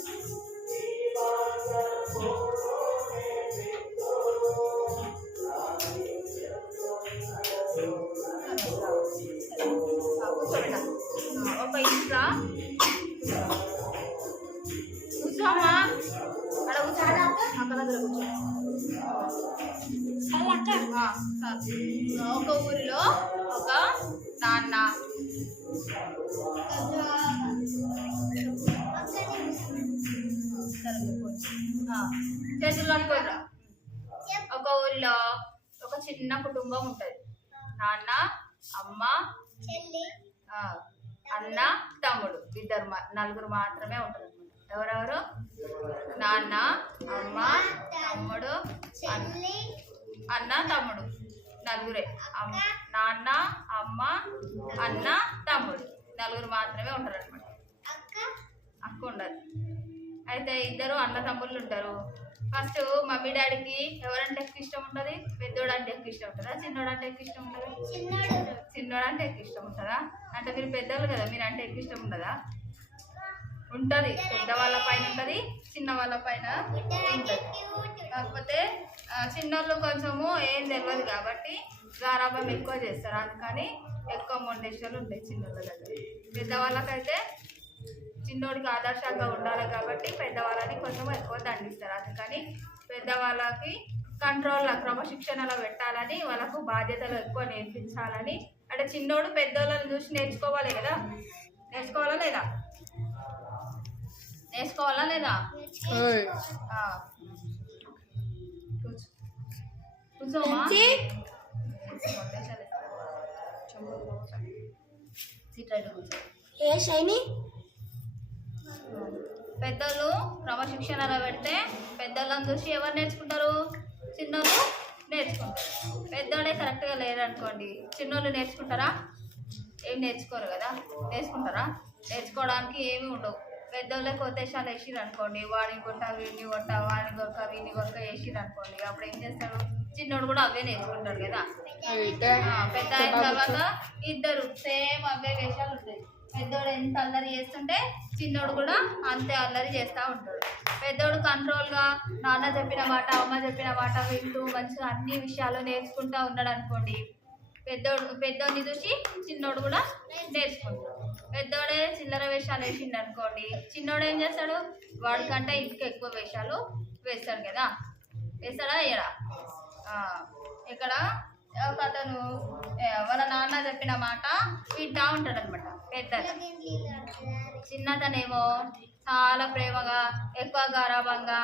కూర్చోబెట్ట ఒక ఇంట్లో కూర్చోమ్మా అక్కడ కూర్చో అక్కడ దగ్గర కూర్చో ఒక ఊరిలో ఒక నాన్న చేతులు అనుకోరా ఒక ఊరిలో ఒక చిన్న కుటుంబం ఉంటుంది నాన్న అమ్మ అన్న తమ్ముడు ఇద్దరు నలుగురు మాత్రమే ఉంటారు ఎవరెవరు నాన్న అమ్మ తమ్ముడు అన్న తమ్ముడు నలుగురే నాన్న అమ్మ అన్న తమ్ముడు నలుగురు మాత్రమే ఉంటారు అనమాట అక్క ఉండదు అయితే ఇద్దరు అన్న తమ్ముళ్ళు ఉంటారు ఫస్ట్ మమ్మీ డాడీకి ఎవరంటే ఎక్కువ ఇష్టం ఉంటుంది పెద్దోడు అంటే ఎక్కువ ఇష్టం ఉంటుందా చిన్నోడు అంటే ఎక్కువ ఇష్టం ఉంటుందా చిన్నోడు అంటే ఎక్కువ ఇష్టం ఉంటుందా అంటే మీరు పెద్దోళ్ళు కదా మీరు అంటే ఎక్కువ ఇష్టం ఉండదా ఉంటుంది పెద్దవాళ్ళ పైన ఉంటుంది చిన్న వాళ్ళ పైన ఉంటుంది కాకపోతే చిన్నోళ్ళు కొంచెము ఏం తెలియదు కాబట్టి గారాబం ఎక్కువ చేస్తారు అందుకని ఎక్కువ మొండేషాలు ఉంటాయి చిన్నోళ్ళ దగ్గర పెద్దవాళ్ళకైతే చిన్నోడికి ఆదర్శంగా ఉండాలి కాబట్టి పెద్దవాళ్ళని కొంచెం ఎక్కువ దండిస్తారు అందుకని పెద్దవాళ్ళకి కంట్రోల్లో క్రమశిక్షణలో పెట్టాలని వాళ్ళకు బాధ్యతలు ఎక్కువ నేర్పించాలని అంటే చిన్నోడు పెద్దోళ్ళని చూసి నేర్చుకోవాలి కదా నేర్చుకోవాలా లేదా కూర్చోమా ఏ షైని పెద్దలు క్రమశిక్షణలో పెడితే పెద్దోళ్ళని చూసి ఎవరు నేర్చుకుంటారు చిన్నోళ్ళు నేర్చుకుంటారు పెద్దోళ్ళే కరెక్ట్గా లేరనుకోండి చిన్నోళ్ళు నేర్చుకుంటారా ఏం నేర్చుకోరు కదా నేర్చుకోవడానికి ఏమీ ఉండవు పెద్దోళ్ళే కొత్తేషాలు వేసిరు అనుకోండి వాడిని కొట్ట వీడిని కొట్ట వాడిని కొక్క వీడిని కొక్క వేసిరు అనుకోండి అప్పుడు ఏం చేస్తారు చిన్నోడు కూడా అవే నేర్చుకుంటాడు కదా పెద్ద అయిన తర్వాత ఇద్దరు సేమ్ అవే వేషాలు ఉంటాయి పెద్దోడు ఎంత అల్లరి చేస్తుంటే చిన్నోడు కూడా అంతే అల్లరి చేస్తూ ఉంటాడు పెద్దోడు కంట్రోల్గా నాన్న చెప్పిన మాట అమ్మ చెప్పిన మాట వింటూ మంచిగా అన్ని విషయాలు నేర్చుకుంటూ ఉన్నాడు అనుకోండి పెద్దోడిని చూసి చిన్నోడు కూడా నేర్చుకుంటాడు పెద్దోడే చిల్లర వేషాలు వేసిండు అనుకోండి చిన్నోడు ఏం చేస్తాడు వాడికంటే ఇంటికి ఎక్కువ వేషాలు వేస్తాడు కదా వేస్తాడా వేయడా ఇక్కడ ఒక అతను వాళ్ళ నాన్న చెప్పిన మాట వింటా ఉంటాడు అనమాట పెద్దతను చిన్నతనేమో చాలా ప్రేమగా ఎక్కువ గారాబంగా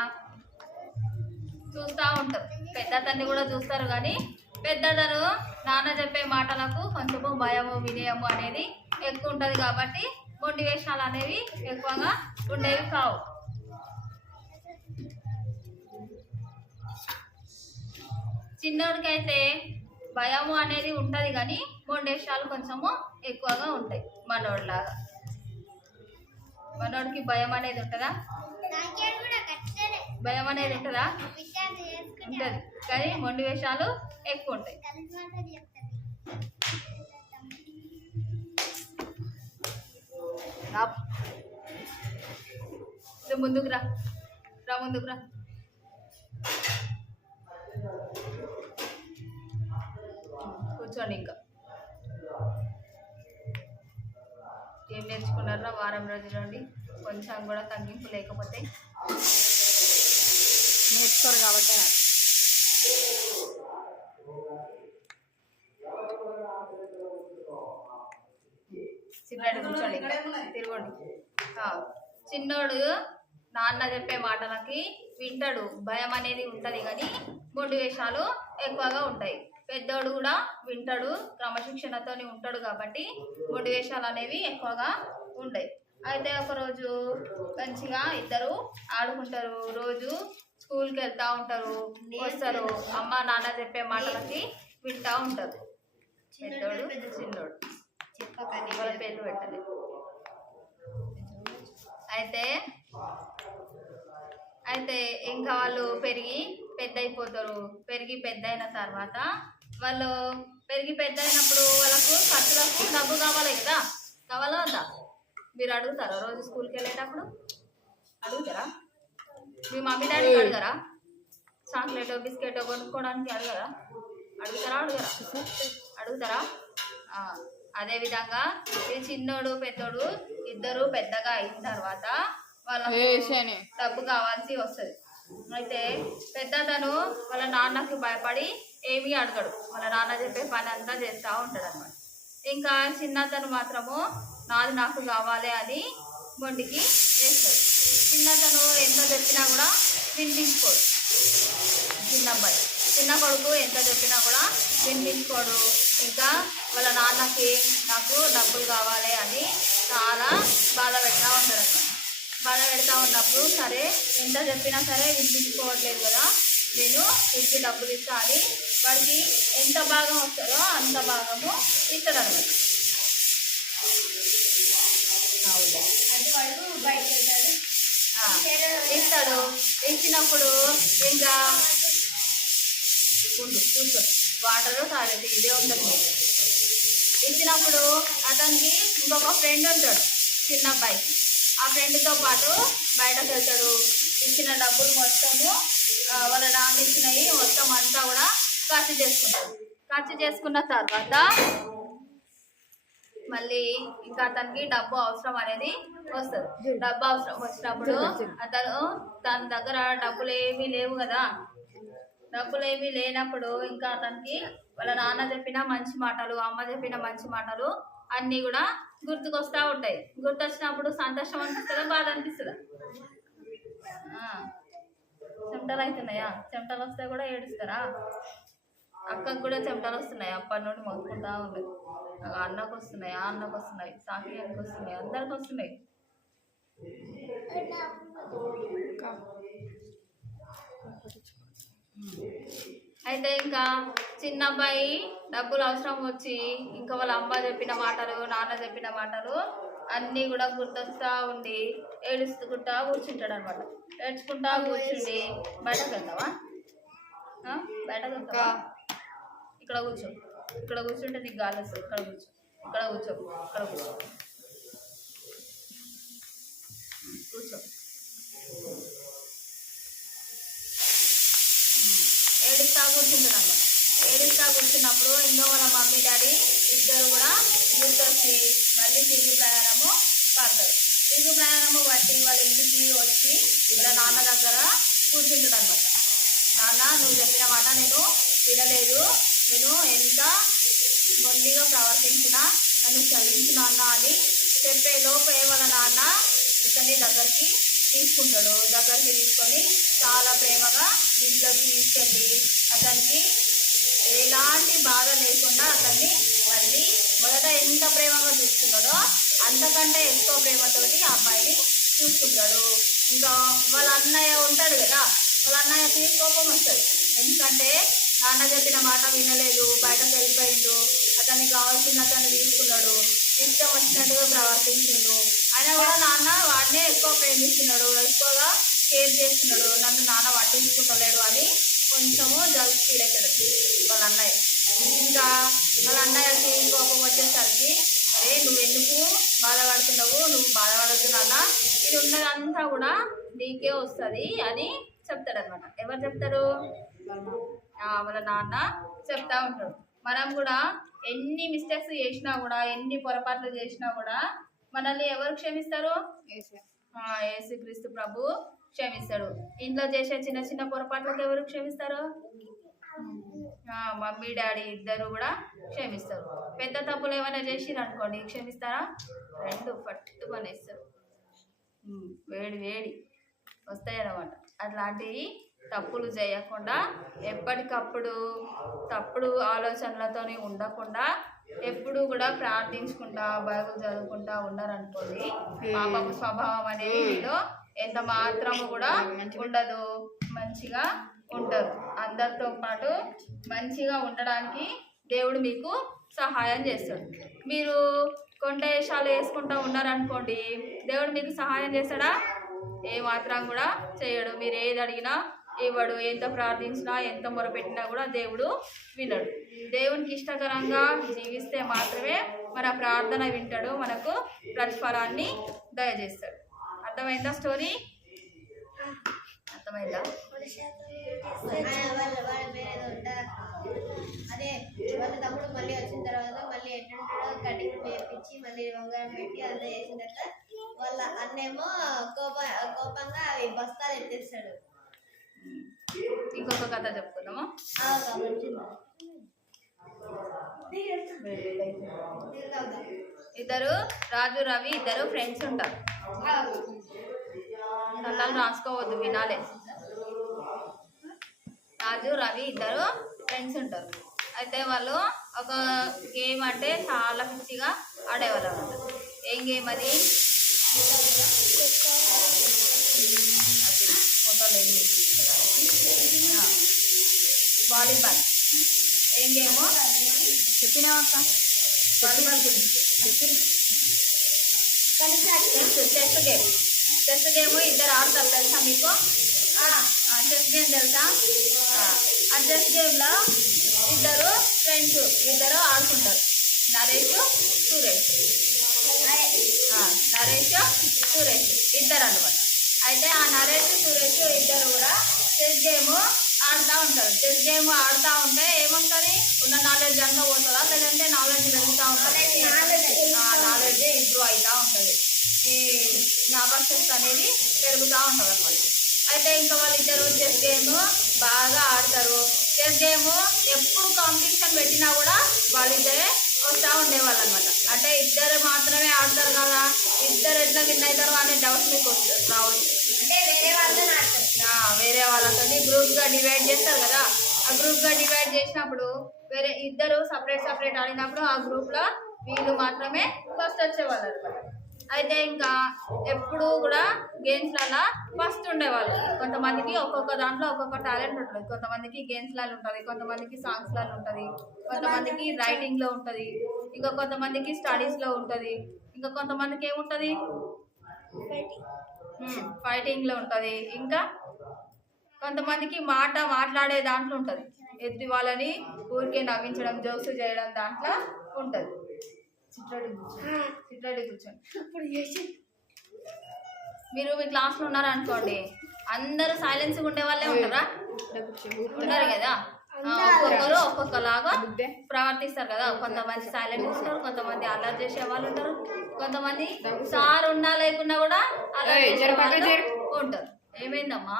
చూస్తూ ఉంటారు పెద్దతన్ని కూడా చూస్తారు కానీ పెద్దతను నాన్న చెప్పే మాటలకు కొంచెము భయము వినయము అనేది ఎక్కువ ఉంటుంది కాబట్టి మొండి వేషాలు అనేవి ఎక్కువగా ఉండేవి కావు చిన్నోడికైతే భయము అనేది ఉంటుంది కానీ మొండేషాలు కొంచెము ఎక్కువగా ఉంటాయి మనోడిలాగా మనోడికి భయం అనేది ఉంటుందా భయం అనేది ఉంటుందా? ఉంటుంది, కానీ మొండి వేషాలు ఎక్కువ ఉంటాయి. ముందుకు రా, ముందుకు రా. కూర్చోండి. ఇంకా ఏం నేర్చుకున్నారా వారం రోజుల నుండి? కొంచెం కూడా తగ్గింపు లేకపోతే నేర్చుకోరు కాబట్టి. చిన్నడు కూర్చోండి, తిరగండి. చిన్నోడు నాన్న చెప్పే మాటలకి వింటాడు, భయం అనేది ఉంటుంది, కానీ మొండి వేషాలు ఎక్కువగా ఉంటాయి. పెద్దోడు కూడా వింటాడు, క్రమశిక్షణతో ఉంటాడు, కాబట్టి మొండి వేషాలు అనేవి ఎక్కువగా ఉంటాయి. అయితే ఒకరోజు మంచిగా ఇద్దరు ఆడుకుంటారు, రోజు స్కూల్కి వెళ్తూ ఉంటారు, వస్తారు, అమ్మ నాన్న చెప్పే మాటలకి వింటూ ఉంటారు. పెద్దోడు చిన్నోడు వాళ్ళ పేర్లు పెట్టలేదు. అయితే ఇంకా వాళ్ళు పెరిగి పెద్ద అయిపోతారు. పెరిగి పెద్ద అయిన తర్వాత వాళ్ళు పెరిగి పెద్ద అయినప్పుడు వాళ్ళకు ఖర్చులకు డబ్బు కావాలి కదా, కావాలా వద్దా? మీరు అడుగుతారా? రోజు స్కూల్కి వెళ్ళేటప్పుడు అడుగుతారా? మీ మమ్మీ డాడీ అడగరా? చాక్లెట్ బిస్కెట్ కొనుక్కోవడానికి అడగరా? అడుగుతారా? అదేవిధంగా ఈ చిన్నోడు పెద్దోడు ఇద్దరు పెద్దగా అయిన తర్వాత వాళ్ళకి డబ్బు కావాల్సి వస్తుంది. అయితే పెద్దతను వాళ్ళ నాన్నకి భయపడి ఏమీ అడగడు, వాళ్ళ నాన్న చెప్పే పని అంతా చేస్తూ ఉంటాడు అనమాట. ఇంకా చిన్నతను మాత్రము నాది నాకు కావాలి అని మొండికి వేస్తాడు. చిన్నతను ఎంత చెప్పినా కూడా వినిపించుకోడు. చిన్న కొడుకు ఎంత చెప్పినా కూడా వినిపించుకోడు. ఇంకా వాళ్ళ నాన్నకి నాకు డబ్బులు కావాలి అని చాలా బాధ పెడతా ఉంటాడు అన్నమాట. బాధ పెడతా ఉన్నప్పుడు సరే ఎంత చెప్పినా సరే వినిపించుకోవట్లేదు కదా, నేను ఇంటికి డబ్బులు ఇస్తా అని వాడికి ఎంత భాగం వస్తుందో అంత భాగము ఇస్తాడు అనమాట. ఇస్తాడు. ఇచ్చినప్పుడు ఇంకా చూసుకో వాటర్ తాగేది ఇదే ఉంటుంది. ఇచ్చినప్పుడు అతనికి ఇంకొక ఫ్రెండ్ ఉంటాడు చిన్న అబ్బాయికి. ఆ ఫ్రెండ్తో పాటు బయటకు వెళ్తాడు. ఇచ్చిన డబ్బులు మొత్తము వాళ్ళ నాన్న ఇచ్చినవి మొత్తం అంతా కూడా ఖర్చు చేసుకుంటాడు. ఖర్చు చేసుకున్న తర్వాత మళ్ళీ ఇంకా అతనికి డబ్బు అవసరం అనేది వస్తుంది. డబ్బు అవసరం వచ్చినప్పుడు అతను తన దగ్గర డబ్బులు ఏమీ లేవు కదా, డబ్బులు ఏమీ లేనప్పుడు ఇంకా అతనికి వాళ్ళ నాన్న చెప్పిన మంచి మాటలు, అమ్మ చెప్పిన మంచి మాటలు అన్నీ కూడా గుర్తుకొస్తూ ఉంటాయి. గుర్తొచ్చినప్పుడు సంతోషం అనిపిస్తుందా, బాధ అనిపిస్తుందా? చెమటలు అవుతున్నాయా? చెమటలు వస్తే కూడా ఏడుస్తారా? అక్కకు కూడా చెమటలు వస్తున్నాయి, అప్పటి నుండి మొక్కుకుంటా ఉన్నది. అన్నకు వస్తున్నాయి, ఆ అన్నకు వస్తున్నాయి, సాకియానికి వస్తున్నాయి, అందరికి వస్తున్నాయి. అయితే ఇంకా చిన్న అబ్బాయి డబ్బులు అవసరం వచ్చి ఇంకా వాళ్ళ అమ్మ చెప్పిన మాటలు, నాన్న చెప్పిన మాటలు అన్నీ కూడా గుర్తొస్తూ ఉండి ఏడుచుకుంటా కూర్చుంటాడు అనమాట. ఏడ్చుకుంటా కూర్చుండి బయటకు వెళ్తావా? బయటకు వెళ్తావా? ఇక్కడ కూర్చో, ఇక్కడ కూర్చుంటే నీకు గాలి వస్తుంది. ఇక్కడ కూర్చో, ఇక్కడ కూర్చో, ఇక్కడ కూర్చో, కూర్చో. ఏడుస్తా కూర్చుంటాడు అనమాట. ఏడుస్తా కూర్చున్నప్పుడు ఇంకా వాళ్ళ మమ్మీ డాడీ ఇద్దరు కూడా గుర్తొచ్చి మళ్ళీ తిరుగు ప్రయాణము పడతారు. తిరుగు ప్రయాణము బట్టి వాళ్ళ ఇంటికి వచ్చి వాళ్ళ నాన్న దగ్గర కూర్చుంటాడు అనమాట. నాన్న, నువ్వు చెప్పిన మాట నేను వినలేదు, నేను ఎంత మొండిగా ప్రవర్తించినా నన్ను క్షమించిన అన్న అని చెప్పే లోపే వాళ్ళ నాన్న ఇతన్ని దగ్గరికి తీసుకుంటాడు. దగ్గరికి తీసుకొని చాలా ప్రేమగా ఇంట్లోకి తీసుకెళ్ళి అతనికి ఎలాంటి బాధ లేకుండా అతన్ని మళ్ళీ మొదట ఎంత ప్రేమగా చూసుకున్నాడో అంతకంటే ఎక్కువ ప్రేమతోటి ఆ అబ్బాయిని చూసుకుంటాడు. ఇంకా వాళ్ళ అన్నయ్య ఉంటాడు కదా, వాళ్ళ అన్నయ్యకి కోపం వస్తుంది. ఎందుకంటే నాన్న చెప్పిన మాట వినలేదు, బయటకు వెళ్ళిపోయిండు, అతనికి కావాల్సిన అతన్ని తీసుకున్నాడు, ఇష్టం వచ్చినట్టుగా ప్రవర్తించిండు. అయినా కూడా నాన్న వాడినే ఎక్కువ ప్రేమిస్తున్నాడు, ఎక్కువగా కేర్ చేస్తున్నాడు, నన్ను నాన్న పట్టించుకుంటలేడు అని కొంచెము జల్స్ ఫీల్ అవుతాడు వాళ్ళ అన్నయ్య. ఇంకా వాళ్ళ అన్నయ్యకి కోపం వచ్చేసరికి, అరే నువ్వు ఎందుకు బాధపడుతున్నావు, నువ్వు బాధపడద్దు నాన్న, ఇది ఉన్నదంతా కూడా నీకే వస్తుంది అని చెప్తాడు అనమాట. ఎవరు చెప్తారు? వాళ్ళ నాన్న చెప్తా ఉంటాడు. మనం కూడా ఎన్ని మిస్టేక్స్ చేసినా కూడా, ఎన్ని పొరపాట్లు చేసినా కూడా మనల్ని ఎవరు క్షమిస్తారు? యేసుక్రీస్తు ప్రభు క్షమిస్తాడు. ఇంట్లో చేసే చిన్న చిన్న పొరపాట్లకు ఎవరు క్షమిస్తారు? మమ్మీ డాడీ ఇద్దరు కూడా క్షమిస్తారు. పెద్ద తప్పులు ఏమైనా చేసిరు అనుకోండి, క్షమిస్తారా? రెండు పట్టు పనేస్తారు, వేడి వేడి వస్తాయి అన్నమాట. అట్లాంటివి తప్పులు చేయకుండా ఎప్పటికప్పుడు తప్పుడు ఆలోచనలతో ఉండకుండా ఎప్పుడు కూడా ప్రార్థించుకుంటా బైబిల్ చదువుకుంటా ఉన్నారనుకోండి, పాపపు స్వభావం అనేది మీలో ఎంత మాత్రము కూడా ఉండదు, మంచిగా ఉంటారు. అందరితో పాటు మంచిగా ఉండడానికి దేవుడు మీకు సహాయం చేస్తాడు. మీరు కొండ వేషాలు వేసుకుంటూ ఉన్నారనుకోండి, దేవుడు మీకు సహాయం చేస్తాడా? ఏ మాత్రం కూడా చేయడు. మీరు ఏది అడిగినా ఇవ్వడు. ఎంత ప్రార్థించినా ఎంత మొరపెట్టినా కూడా దేవుడు వినడు. దేవునికి ఇష్టకరంగా జీవిస్తే మాత్రమే మన ప్రార్థన వింటాడు, మనకు ప్రతిఫలాన్ని దయచేస్తాడు. అర్థమైందా స్టోరీ? అర్థమైందా? అదే వాళ్ళ తమ్ముడు మళ్ళీ వచ్చిన తర్వాత మళ్ళీ ఎట్లుంటాడో కటింగ్ వేపించి మళ్ళీ వంగారం పెట్టి అంతా చేసిన తర్వాత వాళ్ళ అన్నేమో కోపంగా అవి బస్తాలు ఎత్తేస్తాడు. ఇంకొక కథ చెప్పుకుందామా? ఇద్దరు రాజు రవి ఇద్దరు ఫ్రెండ్స్ ఉంటారు. కథలు రాసుకోవద్దు, వినాలే. రాజు రవి ఇద్దరు ఫ్రెండ్స్ ఉంటారు. అయితే వాళ్ళు ఒక గేమ్ అంటే చాలా పిచ్చిగా ఆడేవాళ్ళు అనమాట. ఏం గేమ్ అది? ఫోటోలు వాలీబాల్. ఏం గేమో చెప్పినావా అక్క? వాలీబాల్ గురించి చెస్ గేమ్. చెస్ గేమ్ ఇద్దరు ఆడతారు, తెలుసా మీకు? చెస్ గేమ్ తెలుసా? ఆ చెస్ గేమ్లో ఇద్దరు ఫ్రెండ్స్ ఇద్దరు ఆడుకుంటారు, నరేష్ సురేష్. నరేష్ సురేష్ ఇద్దరు అనమాట. అయితే ఆ నరేష్ సురేష్ ఇద్దరు కూడా చెస్ గేమ్ ఆడుతూ ఉంటారు. చెస్ గేమ్ ఆడుతూ ఉంటే ఏముంటుంది? ఉన్న నాలెడ్జ్ అంతా పోతుందా, లేదంటే నాలెడ్జ్ పెరుగుతూ ఉంటుంది? నాలెడ్జ్ ఇంప్రూవ్ అవుతూ ఉంటుంది, ఈ జ్ఞాపకశక్తి అనేది పెరుగుతూ ఉంటుంది అనమాట. అయితే ఇంకా వాళ్ళిద్దరు చెస్ గేమ్ బాగా ఆడతారు. చెస్ గేమ్ ఎప్పుడు కాంపిటీషన్ పెట్టినా కూడా వాళ్ళిద్దరే వస్తూ ఉండేవాళ్ళు అనమాట. అంటే ఇద్దరు మాత్రమే ఆడతారు కదా, ఇద్దరు ఎట్లా విన్ అవుతారు అనే డౌట్ మీకు రావచ్చు. అంటే వేరే వాళ్ళతో ఆడతారు, వేరే వాళ్ళతో గ్రూప్గా డివైడ్ చేస్తారు కదా. ఆ గ్రూప్గా డివైడ్ చేసినప్పుడు వేరే ఇద్దరు సపరేట్ ఆడినప్పుడు ఆ గ్రూప్లో వీళ్ళు మాత్రమే ఫస్ట్ వచ్చేవాళ్ళు అనమాట. అయితే ఇంకా ఎప్పుడు కూడా గేమ్స్లలో ఫస్ట్ ఉండేవాళ్ళు. కొంతమందికి ఒక్కొక్క దాంట్లో ఒక్కొక్క టాలెంట్ ఉంటుంది. కొంతమందికి గేమ్స్లలో ఉంటుంది, కొంతమందికి సాంగ్స్లలో ఉంటుంది, కొంతమందికి రైటింగ్లో ఉంటుంది, ఇంకా కొంతమందికి స్టడీస్లో ఉంటుంది, ఇంకా కొంతమందికి ఏముంటుంది? ఫైటింగ్లో ఉంటుంది, ఇంకా కొంతమందికి మాట్లాడే దాంట్లో ఉంటుంది. ఎత్తి వాళ్ళని ఊరికే నవ్వించడం, జోక్స్ చేయడం దాంట్లో ఉంటుంది. చిట్రాడి కూర్చోండి. మీరు మీ క్లాస్లో ఉన్నారనుకోండి, అందరూ సైలెన్స్గా ఉండే వాళ్ళే ఉంటారా? ఉండరు కదా. ఒక్కొక్కరు ఒక్కొక్కలాగా ప్రవర్తిస్తారు కదా. కొంతమంది సైలెంట్ ఉంటారు, కొంతమంది అల్లరి చేసే వాళ్ళు ఉంటారు, కొంతమంది సార్ ఉన్నా లేకున్నా కూడా అల్లరి చేసే వాళ్ళు ఉంటారు. ఏమైందమ్మా?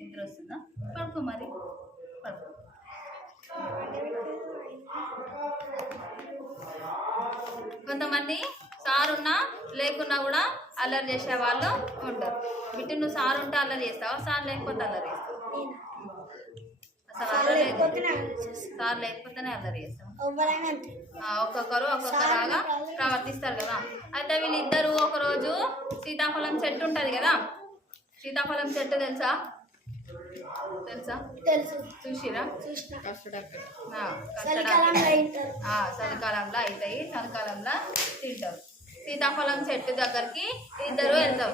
నిద్ర వస్తుందా? పడుకో మరి, పడుకో. కొంతమంది సార్ ఉన్నా లేకున్నా కూడా అల్లరి చేసే వాళ్ళు ఉంటారు. బిడ్డ నువ్వు సార్ ఉంటే అల్లరి చేస్తావా, సార్ లేకపోతే అల్లరి చేస్తావు? అసలు అల్లరి సార్ లేకపోతేనే అల్లరి చేస్తాం. ఒక్కొక్కరు ఒక్కొక్కలాగా ప్రవర్తిస్తారు కదా. అయితే వీళ్ళిద్దరూ ఒకరోజు సీతాఫలం చెట్టు ఉంటుంది కదా. సీతాఫలం చెట్టు తెలుసా? చూసిరా? చలికాలంలో అవుతాయి, చలికాలంలో తింటారు. సీతాఫలం చెట్టు దగ్గరికి ఇద్దరు వెళ్తాం.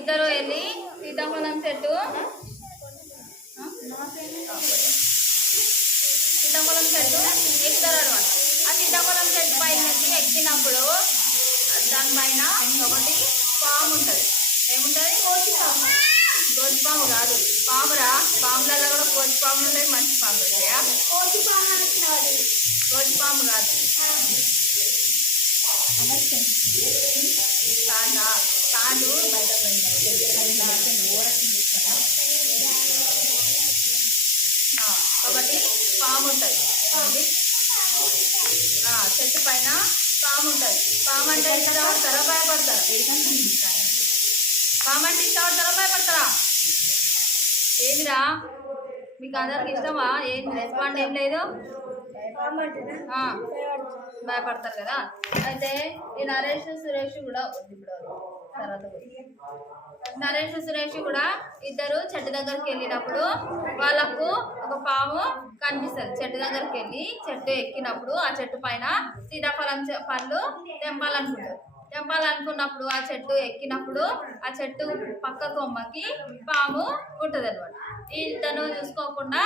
ఇద్దరు వెళ్ళి సీతాఫలం చెట్టు ఎక్కుతారు అనమాట. ఆ సీతాఫలం చెట్టు పైన ఎక్కినప్పుడు దానిపైన ఒకటి పాము ఉంటుంది. ఏముంటుంది? గోచిపాము కాదు, పామురా. పాములలో కూడా గోచిపాములు ఉంటాయి, మంచి పాములు ఉంటాయా? గోచిపాము కాదు, కాదు ఒకటి పాము ఉంటుంది. చెట్టు పైన పాము ఉంటుంది. పాము అంటే ఇష్టపడతారా భయపడతారా? పాము అంటే ఇష్టపడతారా భయపడతారా? ఏమిరా మీకు అందరికి ఇష్టమా? ఏం రెస్పాండ్ ఏం లేదు, భయపడతారు కదా. అయితే ఈ నరేష్ సురేష్ కూడా నరేష్ సురేష్ కూడా ఇద్దరు చెట్టు దగ్గరికి వెళ్ళినప్పుడు వాళ్ళకు ఒక పాము కనిపిస్తుంది. చెట్టు దగ్గరికి వెళ్ళి చెట్టు ఎక్కినప్పుడు ఆ చెట్టు పైన సీతాఫలం పళ్ళు తెంపాలనుకున్నప్పుడు ఆ చెట్టు ఎక్కినప్పుడు ఆ చెట్టు పక్క కొమ్మకి పాము ఉంటుంది అనమాట. ఇతను చూసుకోకుండా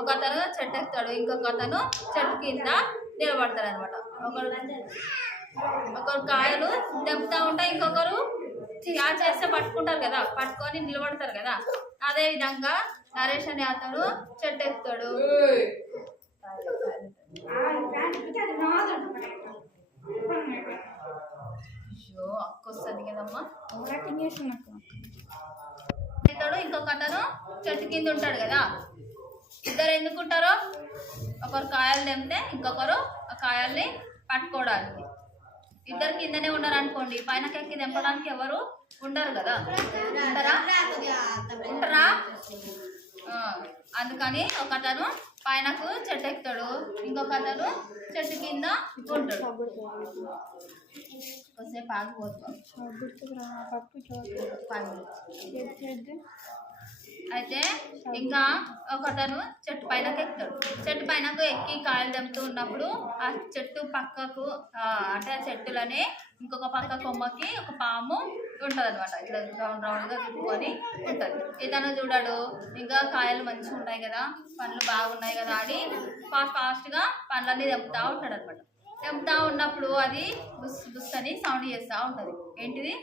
ఒక అతను చెట్టు ఎక్కుతాడు, ఇంకొక అతను చెట్టు కింద నిలబడతాడు అనమాట. ఒకరు కాయలు తెంపుతా ఉంటాయి, ఇంకొకరు క్యాచ్ చేస్తే పట్టుకుంటారు కదా, పట్టుకొని నిలబడతారు కదా. అదే విధంగా నరేష్ అనే అతను చెట్టు ఎక్కుతాడు. అక్కొస్తుంది కదమ్మా. ఇతడు ఇంకొక అతను చెట్టు కింద ఉంటాడు కదా. ఇద్దరు ఎందుకుంటారో, ఒకరు కాయలు తెంపితే ఇంకొకరు ఆ కాయల్ని పట్టుకోవడానికి. ఇద్దరు కిందనే ఉన్నారు అనుకోండి, పైనకి ఎక్కి తెంపడానికి ఎవరు ఉండరు కదా. ఉంటారా? అందుకని ఒక అతను పైనకు చెట్టు ఎక్కుతాడు, ఇంకొక అతను చెట్టు కింద ఉంటాడు. కొద్దిసేపు ఆగిపోతాం. అయితే ఇంకా ఒకతను చెట్టు పైనకు ఎక్కుతాడు. చెట్టు పైనకు ఎక్కి కాయలు తెంపుతూ ఉన్నప్పుడు ఆ చెట్టు పక్కకు అంటే ఆ చెట్టులోనే ఇంకొక పక్క కొమ్మకి ఒక పాము ఉంటుంది అనమాట. ఇట్లా రౌండ్ రౌండ్గా తిప్పుకొని ఉంటుంది. ఇతను చూడడు, ఇంకా కాయలు మంచిగా ఉన్నాయి కదా, పండ్లు బాగున్నాయి కదా అని ఫాస్ట్గా పండ్లన్నీ తెంపుతూ ఉంటాడు అనమాట. తెంపుతూ ఉన్నప్పుడు అది బుస్ బుస్ అని సౌండ్ చేస్తూ ఉంటుంది. ఏంటిది?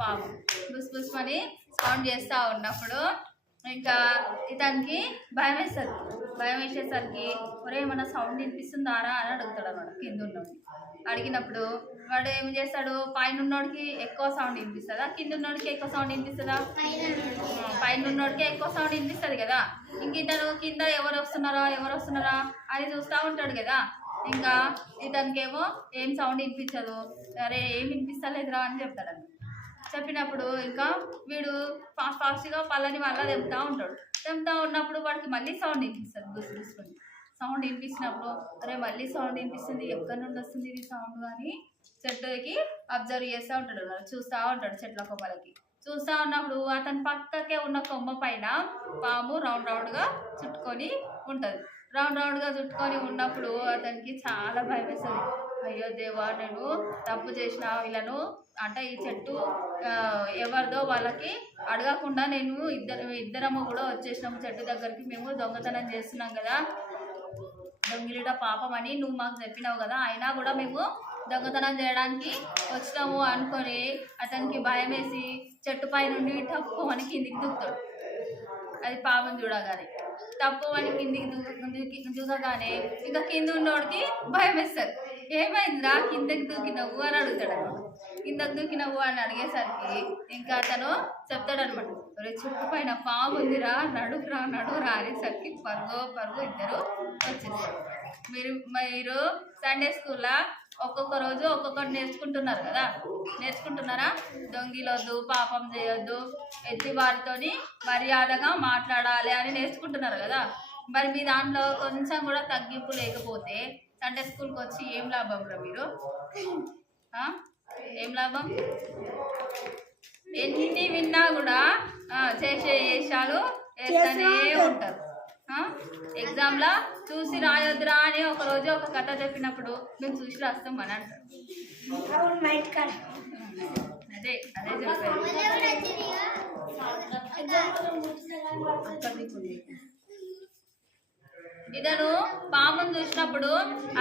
పాము బుస్ బుస్ అని సౌండ్ చేస్తూ ఉన్నప్పుడు ఇంకా ఇతనికి భయం వేస్తుంది. భయం వేసేసరికి ఒరే ఏమన్నా సౌండ్ వినిపిస్తుందారా అని అడుగుతాడు అనమాట కింద ఉన్నోడికి. అడిగినప్పుడు వాడు ఏం చేస్తాడు, పైన ఉన్నోడికి ఎక్కువ సౌండ్ వినిపిస్తుందా, కింద ఉన్నోడికి ఎక్కువ సౌండ్ వినిపిస్తుందా? పైన ఉన్నోడికి ఎక్కువ సౌండ్ వినిపిస్తుంది కదా. ఇంక ఇతను కింద ఎవరు వస్తున్నారా అని చూస్తూ ఉంటాడు కదా. ఇంకా ఇతనికి ఏమో ఏం సౌండ్ వినిపించదు. అరే ఏం వినిపిస్తలేదురా అని చెప్తాడు. చెప్పినప్పుడు ఇంకా వీడు ఫాస్ట్గా పళ్ళని వల్ల తెంపుతూ ఉన్నప్పుడు వాడికి మళ్ళీ సౌండ్ వినిపిస్తుంది. గుర్తుకొని సౌండ్ వినిపించినప్పుడు అరే మళ్ళీ సౌండ్ వినిపిస్తుంది, ఎక్కడి నుండి వస్తుంది ఇది సౌండ్ అని చెట్టుకి అబ్జర్వ్ చేస్తూ ఉంటాడు, చూస్తూ ఉంటాడు. చెట్ల కొమ్మలకి చూస్తూ ఉన్నప్పుడు అతని పక్కకే ఉన్న కొమ్మ పైన పాము రౌండ్ రౌండ్గా చుట్టుకొని ఉంటుంది. రౌండ్ రౌండ్గా చుట్టుకొని ఉన్నప్పుడు అతనికి చాలా భయం వేస్తుంది. అయ్యో దేవా, నేను తప్పు చేసిన, వీళ్ళను అంటే ఈ చెట్టు ఎవరిదో వాళ్ళకి అడగకుండా నేను ఇద్దరము కూడా వచ్చేసినాము చెట్టు దగ్గరికి. మేము దొంగతనం చేస్తున్నాం కదా, దొంగిలిట పాపం అని నువ్వు మాకు చెప్పినావు కదా, అయినా కూడా మేము దొంగతనం చేయడానికి వచ్చినాము అనుకొని అతనికి భయం వేసి చెట్టు పై నుండి తప్పు అని కిందికి దూకుతాడు. అది పాపం చూడగానే తప్పు అని కిందికి దూకగానే ఇంకా కింద ఉన్నోడికి భయం వేస్తుంది. ఏమైందిరా కిందకి దూకినవ్వు అని అడుగుతాడు అనమాట. కిందకి దూకినవ్వు అని అడిగేసరికి ఇంకా అతను చెప్తాడనమాట, చెట్టు పైన పాము ఉందిరా, నడురా అనేసరికి పరుగు ఇద్దరు వచ్చేస్తారు. మీరు సండే స్కూల్లో ఒక్కొక్క రోజు ఒక్కొక్కటి నేర్చుకుంటున్నారు కదా. నేర్చుకుంటున్నారా? దొంగిలొద్దు, పాపం చేయొద్దు, ఎత్తి వారితోని మర్యాదగా మాట్లాడాలి అని నేర్చుకుంటున్నారు కదా. మరి మీ దాంట్లో కొంచెం కూడా తగ్గింపు లేకపోతే సండే స్కూల్కి వచ్చి ఏం లాభం రా మీరు? ఏం లాభం? ఎన్ని విన్నా కూడా చేసే వేషాలు వేస్తూనే ఉంటారు. ఎగ్జామ్లో చూసి రాయొద్దురా అని ఒకరోజు ఒక కథ చెప్పినప్పుడు మేము చూసి రాస్తాం అని అంటారు. అదే అదే చెప్పారు. ఇతను పామును చూసినప్పుడు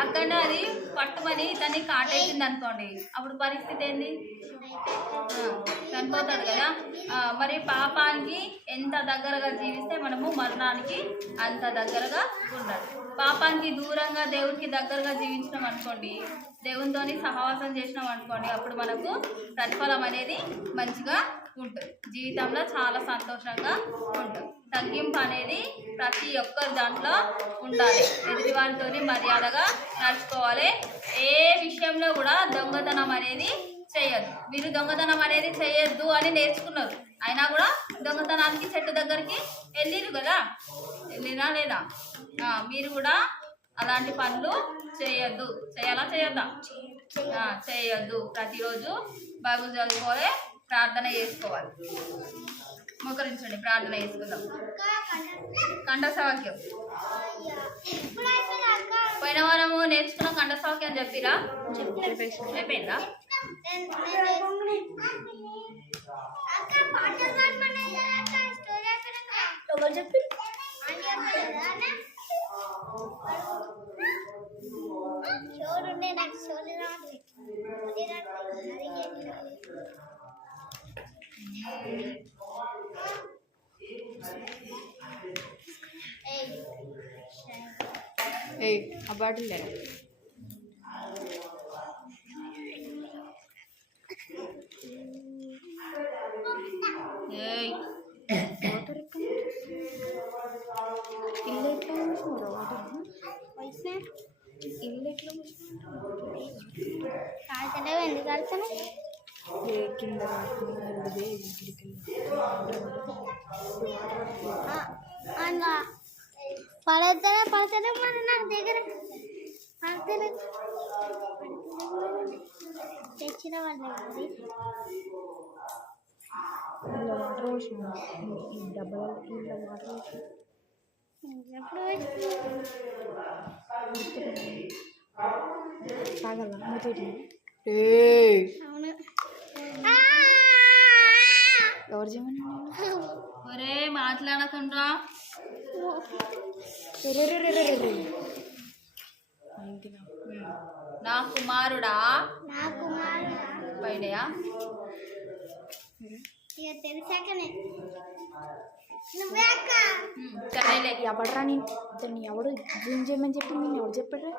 అక్కడనే అది పట్టుకొని ఇతన్ని కాటేసింది అనుకోండి, అప్పుడు పరిస్థితి ఏంది? చనిపోతాడు కదా. మరి పాపానికి ఎంత దగ్గరగా జీవిస్తే మనము మరణానికి అంత దగ్గరగా ఉండాలి. పాపానికి దూరంగా దేవునికి దగ్గరగా జీవించినాం అనుకోండి, దేవునితోని సహవాసం చేసినాం అనుకోండి, అప్పుడు మనకు ప్రతిఫలం అనేది మంచిగా ఉంటుంది. జీవితంలో చాలా సంతోషంగా ఉంటుంది. తగ్గింపు అనేది ప్రతి ఒక్కరి దాంట్లో ఉండాలి. ఎదుటి వారితో మర్యాదగా నడుచుకోవాలి. ఏ విషయంలో కూడా దొంగతనం అనేది చేయొద్దు. మీరు దొంగతనం అనేది చేయొద్దు అని నేర్చుకున్నారు, అయినా కూడా దొంగతనానికి చెట్టు దగ్గరికి వెళ్ళిరు కదా, వెళ్ళినా లేదా? మీరు కూడా అలాంటి పనులు చేయొద్దు. చేయాలా చేయొద్దా? చేయొద్దు. ప్రతిరోజు బైబిల్ చదువుకోవాలి, ప్రార్థన చేసుకోవాలి. మోకరించండి, ప్రార్థన చేసుకుందాం. కంఠసవాక్యం పోయిన వారము నేర్చుకున్న కంఠసవాక్యం చెప్పిరా? అయిపోయిందా? ఆ బాటిల్ లేదా? ఎందుకు ఆడుతున్నా కింద పడతానే మరి నాకు దగ్గర పడతానే తెచ్చిన వాళ్ళు వాటర్ పోసిన ఈ డబ్బాలో వాటర్ పోసిన తాగల మూతోటి. అవును ఎవరు చేయమని ఒరే మాట్లాడకుండా. నా కుమారుడా పైనయా తెలిసాకనే సరేలే. ఎవడరా నేను ఇతన్ని ఎవడు ఏం చేయమని చెప్పింది? నేను ఎవరు చెప్పాడు?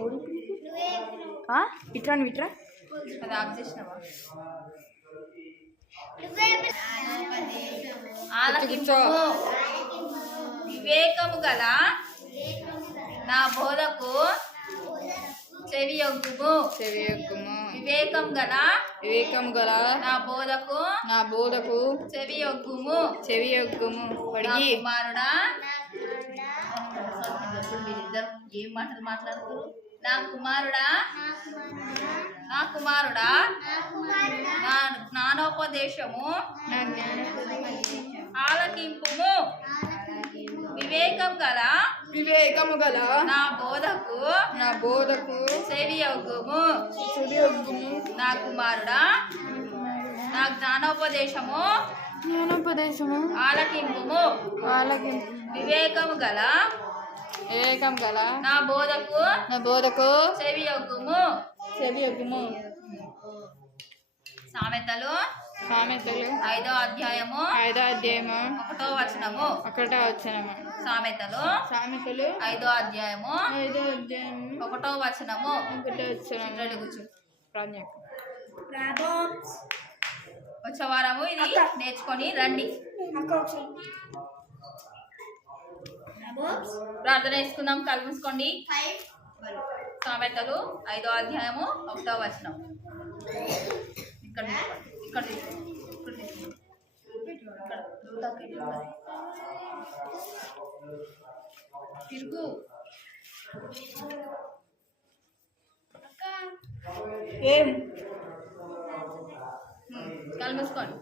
ఎవడు ఇట్రా నువ్వు ఇట్రా. అది ఆఫ్ చేసినావా? వివేకము గల నా బోధకు చెవియొగ్గుము. వివేకం గల నా బోధకు చెవియొగ్గుము. కుమారుడా, మీరిద్దరు ఏం మాటలు మాట్లాడుతారు? నా కుమారుడా నా జ్ఞానోపదేశము ఆలకింపుము. వివేకము గల నా బోధకు చెవియొగ్గుము. నా కుమారుడా, నా జ్ఞానోపదేశము ఆలకింపుము. వివేకము గల నా బోధకు చెవియొగ్గుము. సామెతలు 5వ అధ్యాయము 1వ వచనము. సామెతలు 5వ అధ్యాయము 1వ వచనము. వచ్చే వారము ఇది నేర్చుకొని రండి. ప్రార్థన చేసుకుందాం. కళ్ళు మూసుకోండి. సామెతలు 5వ అధ్యాయము 1వ వచనం. ఇక్కడ తిరుగు. ఏం కళ్ళు మూసుకోండి.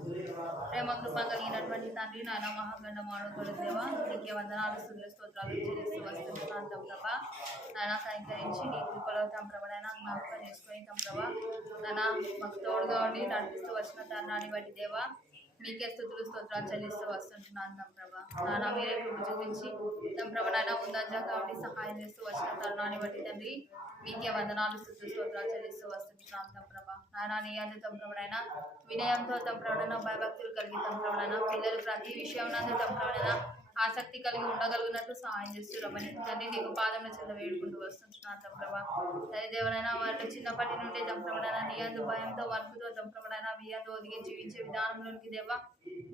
ప్రేమ కృప కలిగినటువంటి తండ్రి నాయన మహాగండ మానవుడు దేవా నీకే వందనాలు స్తుతులు స్తోత్రాలు చెల్లిస్తూ వస్తున్నాను తంప్రభ. నాయన కనికరించి నీ కృపలో తంప్రభనైనా జ్ఞాపకం చేసుకొని తంప్రభ నాయన మాకు తోడుగా ఉండి నడిపిస్తూ వచ్చిన తరుణాన్ని బట్టి దేవా మీకే స్తుతులు స్తోత్రాలు చెల్లిస్తూ వస్తుంటున్నాను తంప్రభ. నాయన మీరే కృప చూపించి తంప్రభ నాయన ముందంజాగా ఉండి సహాయం చేస్తూ వచ్చిన తరుణాన్ని బట్టి తండ్రి మీకే వందనాలు స్తుతులు స్తోత్రాలు చెల్లిస్తూ వస్తుంటున్నాను తంప్రభ. నాయన నీ అందు తంప్రభనైనా వినయంతో తంప్రభనైనా భయభక్తులు కలిగి తంప్రభనైనా పిల్లలు ప్రతి విషయం నందు తంప్రభనైనా ఆసక్తి కలిగి ఉండగలిగినట్టు సహాయం చేస్తున్నామని తండ్రి నీకు పాదముల చెంత వేడుకుంటూ వస్తుంటున్నాను తంప్రభ. తల్లి దేవనైనా వాళ్ళు చిన్నప్పటి నుండి తంప్రభనైనా నీ అందు భయంతో వణుకుతో తంప్రభనైనా మీ అందు ఒదిగి జీవించే విధానంలోనికి దేవా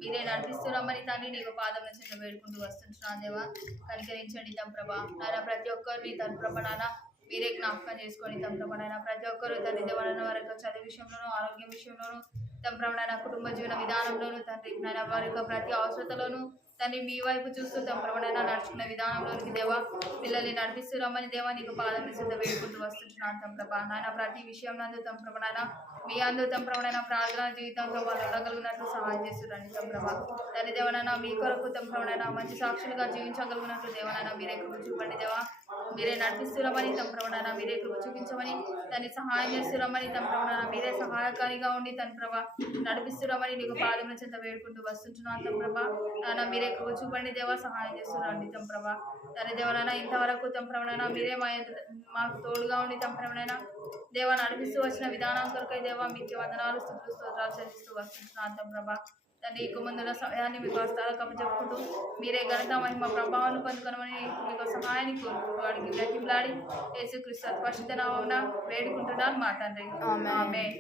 మీరే నడిపిస్తున్నామని తండ్రి నీకు పాదముల చెంత వేడుకుంటూ వస్తుంటున్నాను దేవా కనికరించండి తంప్రభ. నాయన ప్రతి ఒక్కరిని తంప్రభనైనా మీరే జ్ఞాపకం చేసుకొని తంప్రభనైనా ప్రతి ఒక్కరు తండ్రి దేవనైనా వారి యొక్క చదువు విషయంలోనూ ఆరోగ్యం విషయంలోనూ తంప్రభనైనా కుటుంబ జీవన విధానంలోనూ తండ్రి నాయన వారి యొక్క ప్రతి అవసరతలోనూ తండ్రి మీ వైపు చూస్తూ తంప్రభనైనా నడుచుకున్న విధానంలోనికి దేవా పిల్లల్ని నడిపిస్తున్నామని దేవా నీకు పాదం సిద్ధ వేడుకుంటూ వస్తుంటున్నాను తంప్రభ. నాయన ప్రతి విషయం నందు తంప్రభనైనా మీ అందు తంప్రభనైనా ప్రార్థన జీవితంలో వాళ్ళు ఉండగలిగినట్లు సహాయం చేస్తురండి తంప్రభ. తల్లి దేవనైనా మీ కొరకు తంప్రభనైనా మంచి సాక్షులుగా జీవించగలిగినట్లు దేవనైనా మీరే కృప చూపండి దేవా మీరే నడిపిస్తున్నామని తంప్రభనైనా మీరే కృప చూపించమని తన్ని సహాయం చేస్తున్నామని తంప్రభనైనా మీరే సహాయకారిగా ఉండి తంప్రభ నడిపిస్తున్నామని నీకు పాదముల చెంత వేడుకుంటూ వస్తుంటున్నాను తంప్రభ. నాయన మీరే కృప చూపండి దేవా సహాయం చేస్తున్నాండి తంప్రభ. తల్లి దేవనైనా ఇంతవరకు తంప్రభనైనా మీరే మాకు తోడుగా ఉండి తంప్రభనైనా దేవా నడిపిస్తూ వచ్చిన విధానం కొరకై దేవా మీకు వందనాలు స్తుతులు స్తోత్రాలు చెల్లిస్తూ వస్తుంటున్నాను తంప్రభ. తండ్రి ఇక ముందున్న సమయాన్ని మీకు హస్తాలకు అప్పచెప్పుకుంటూ మీరే ఘనత మహిమ ప్రభావాన్ని పొందుకొనమని మీకు సహాయాన్ని కోరుకుంటూ వాడికి బ్రతిమలాడి యేసుక్రీస్తు పరిశుద్ధ నామమున వేడుకుంటున్నాను మా తండ్రి. ఆమేన్.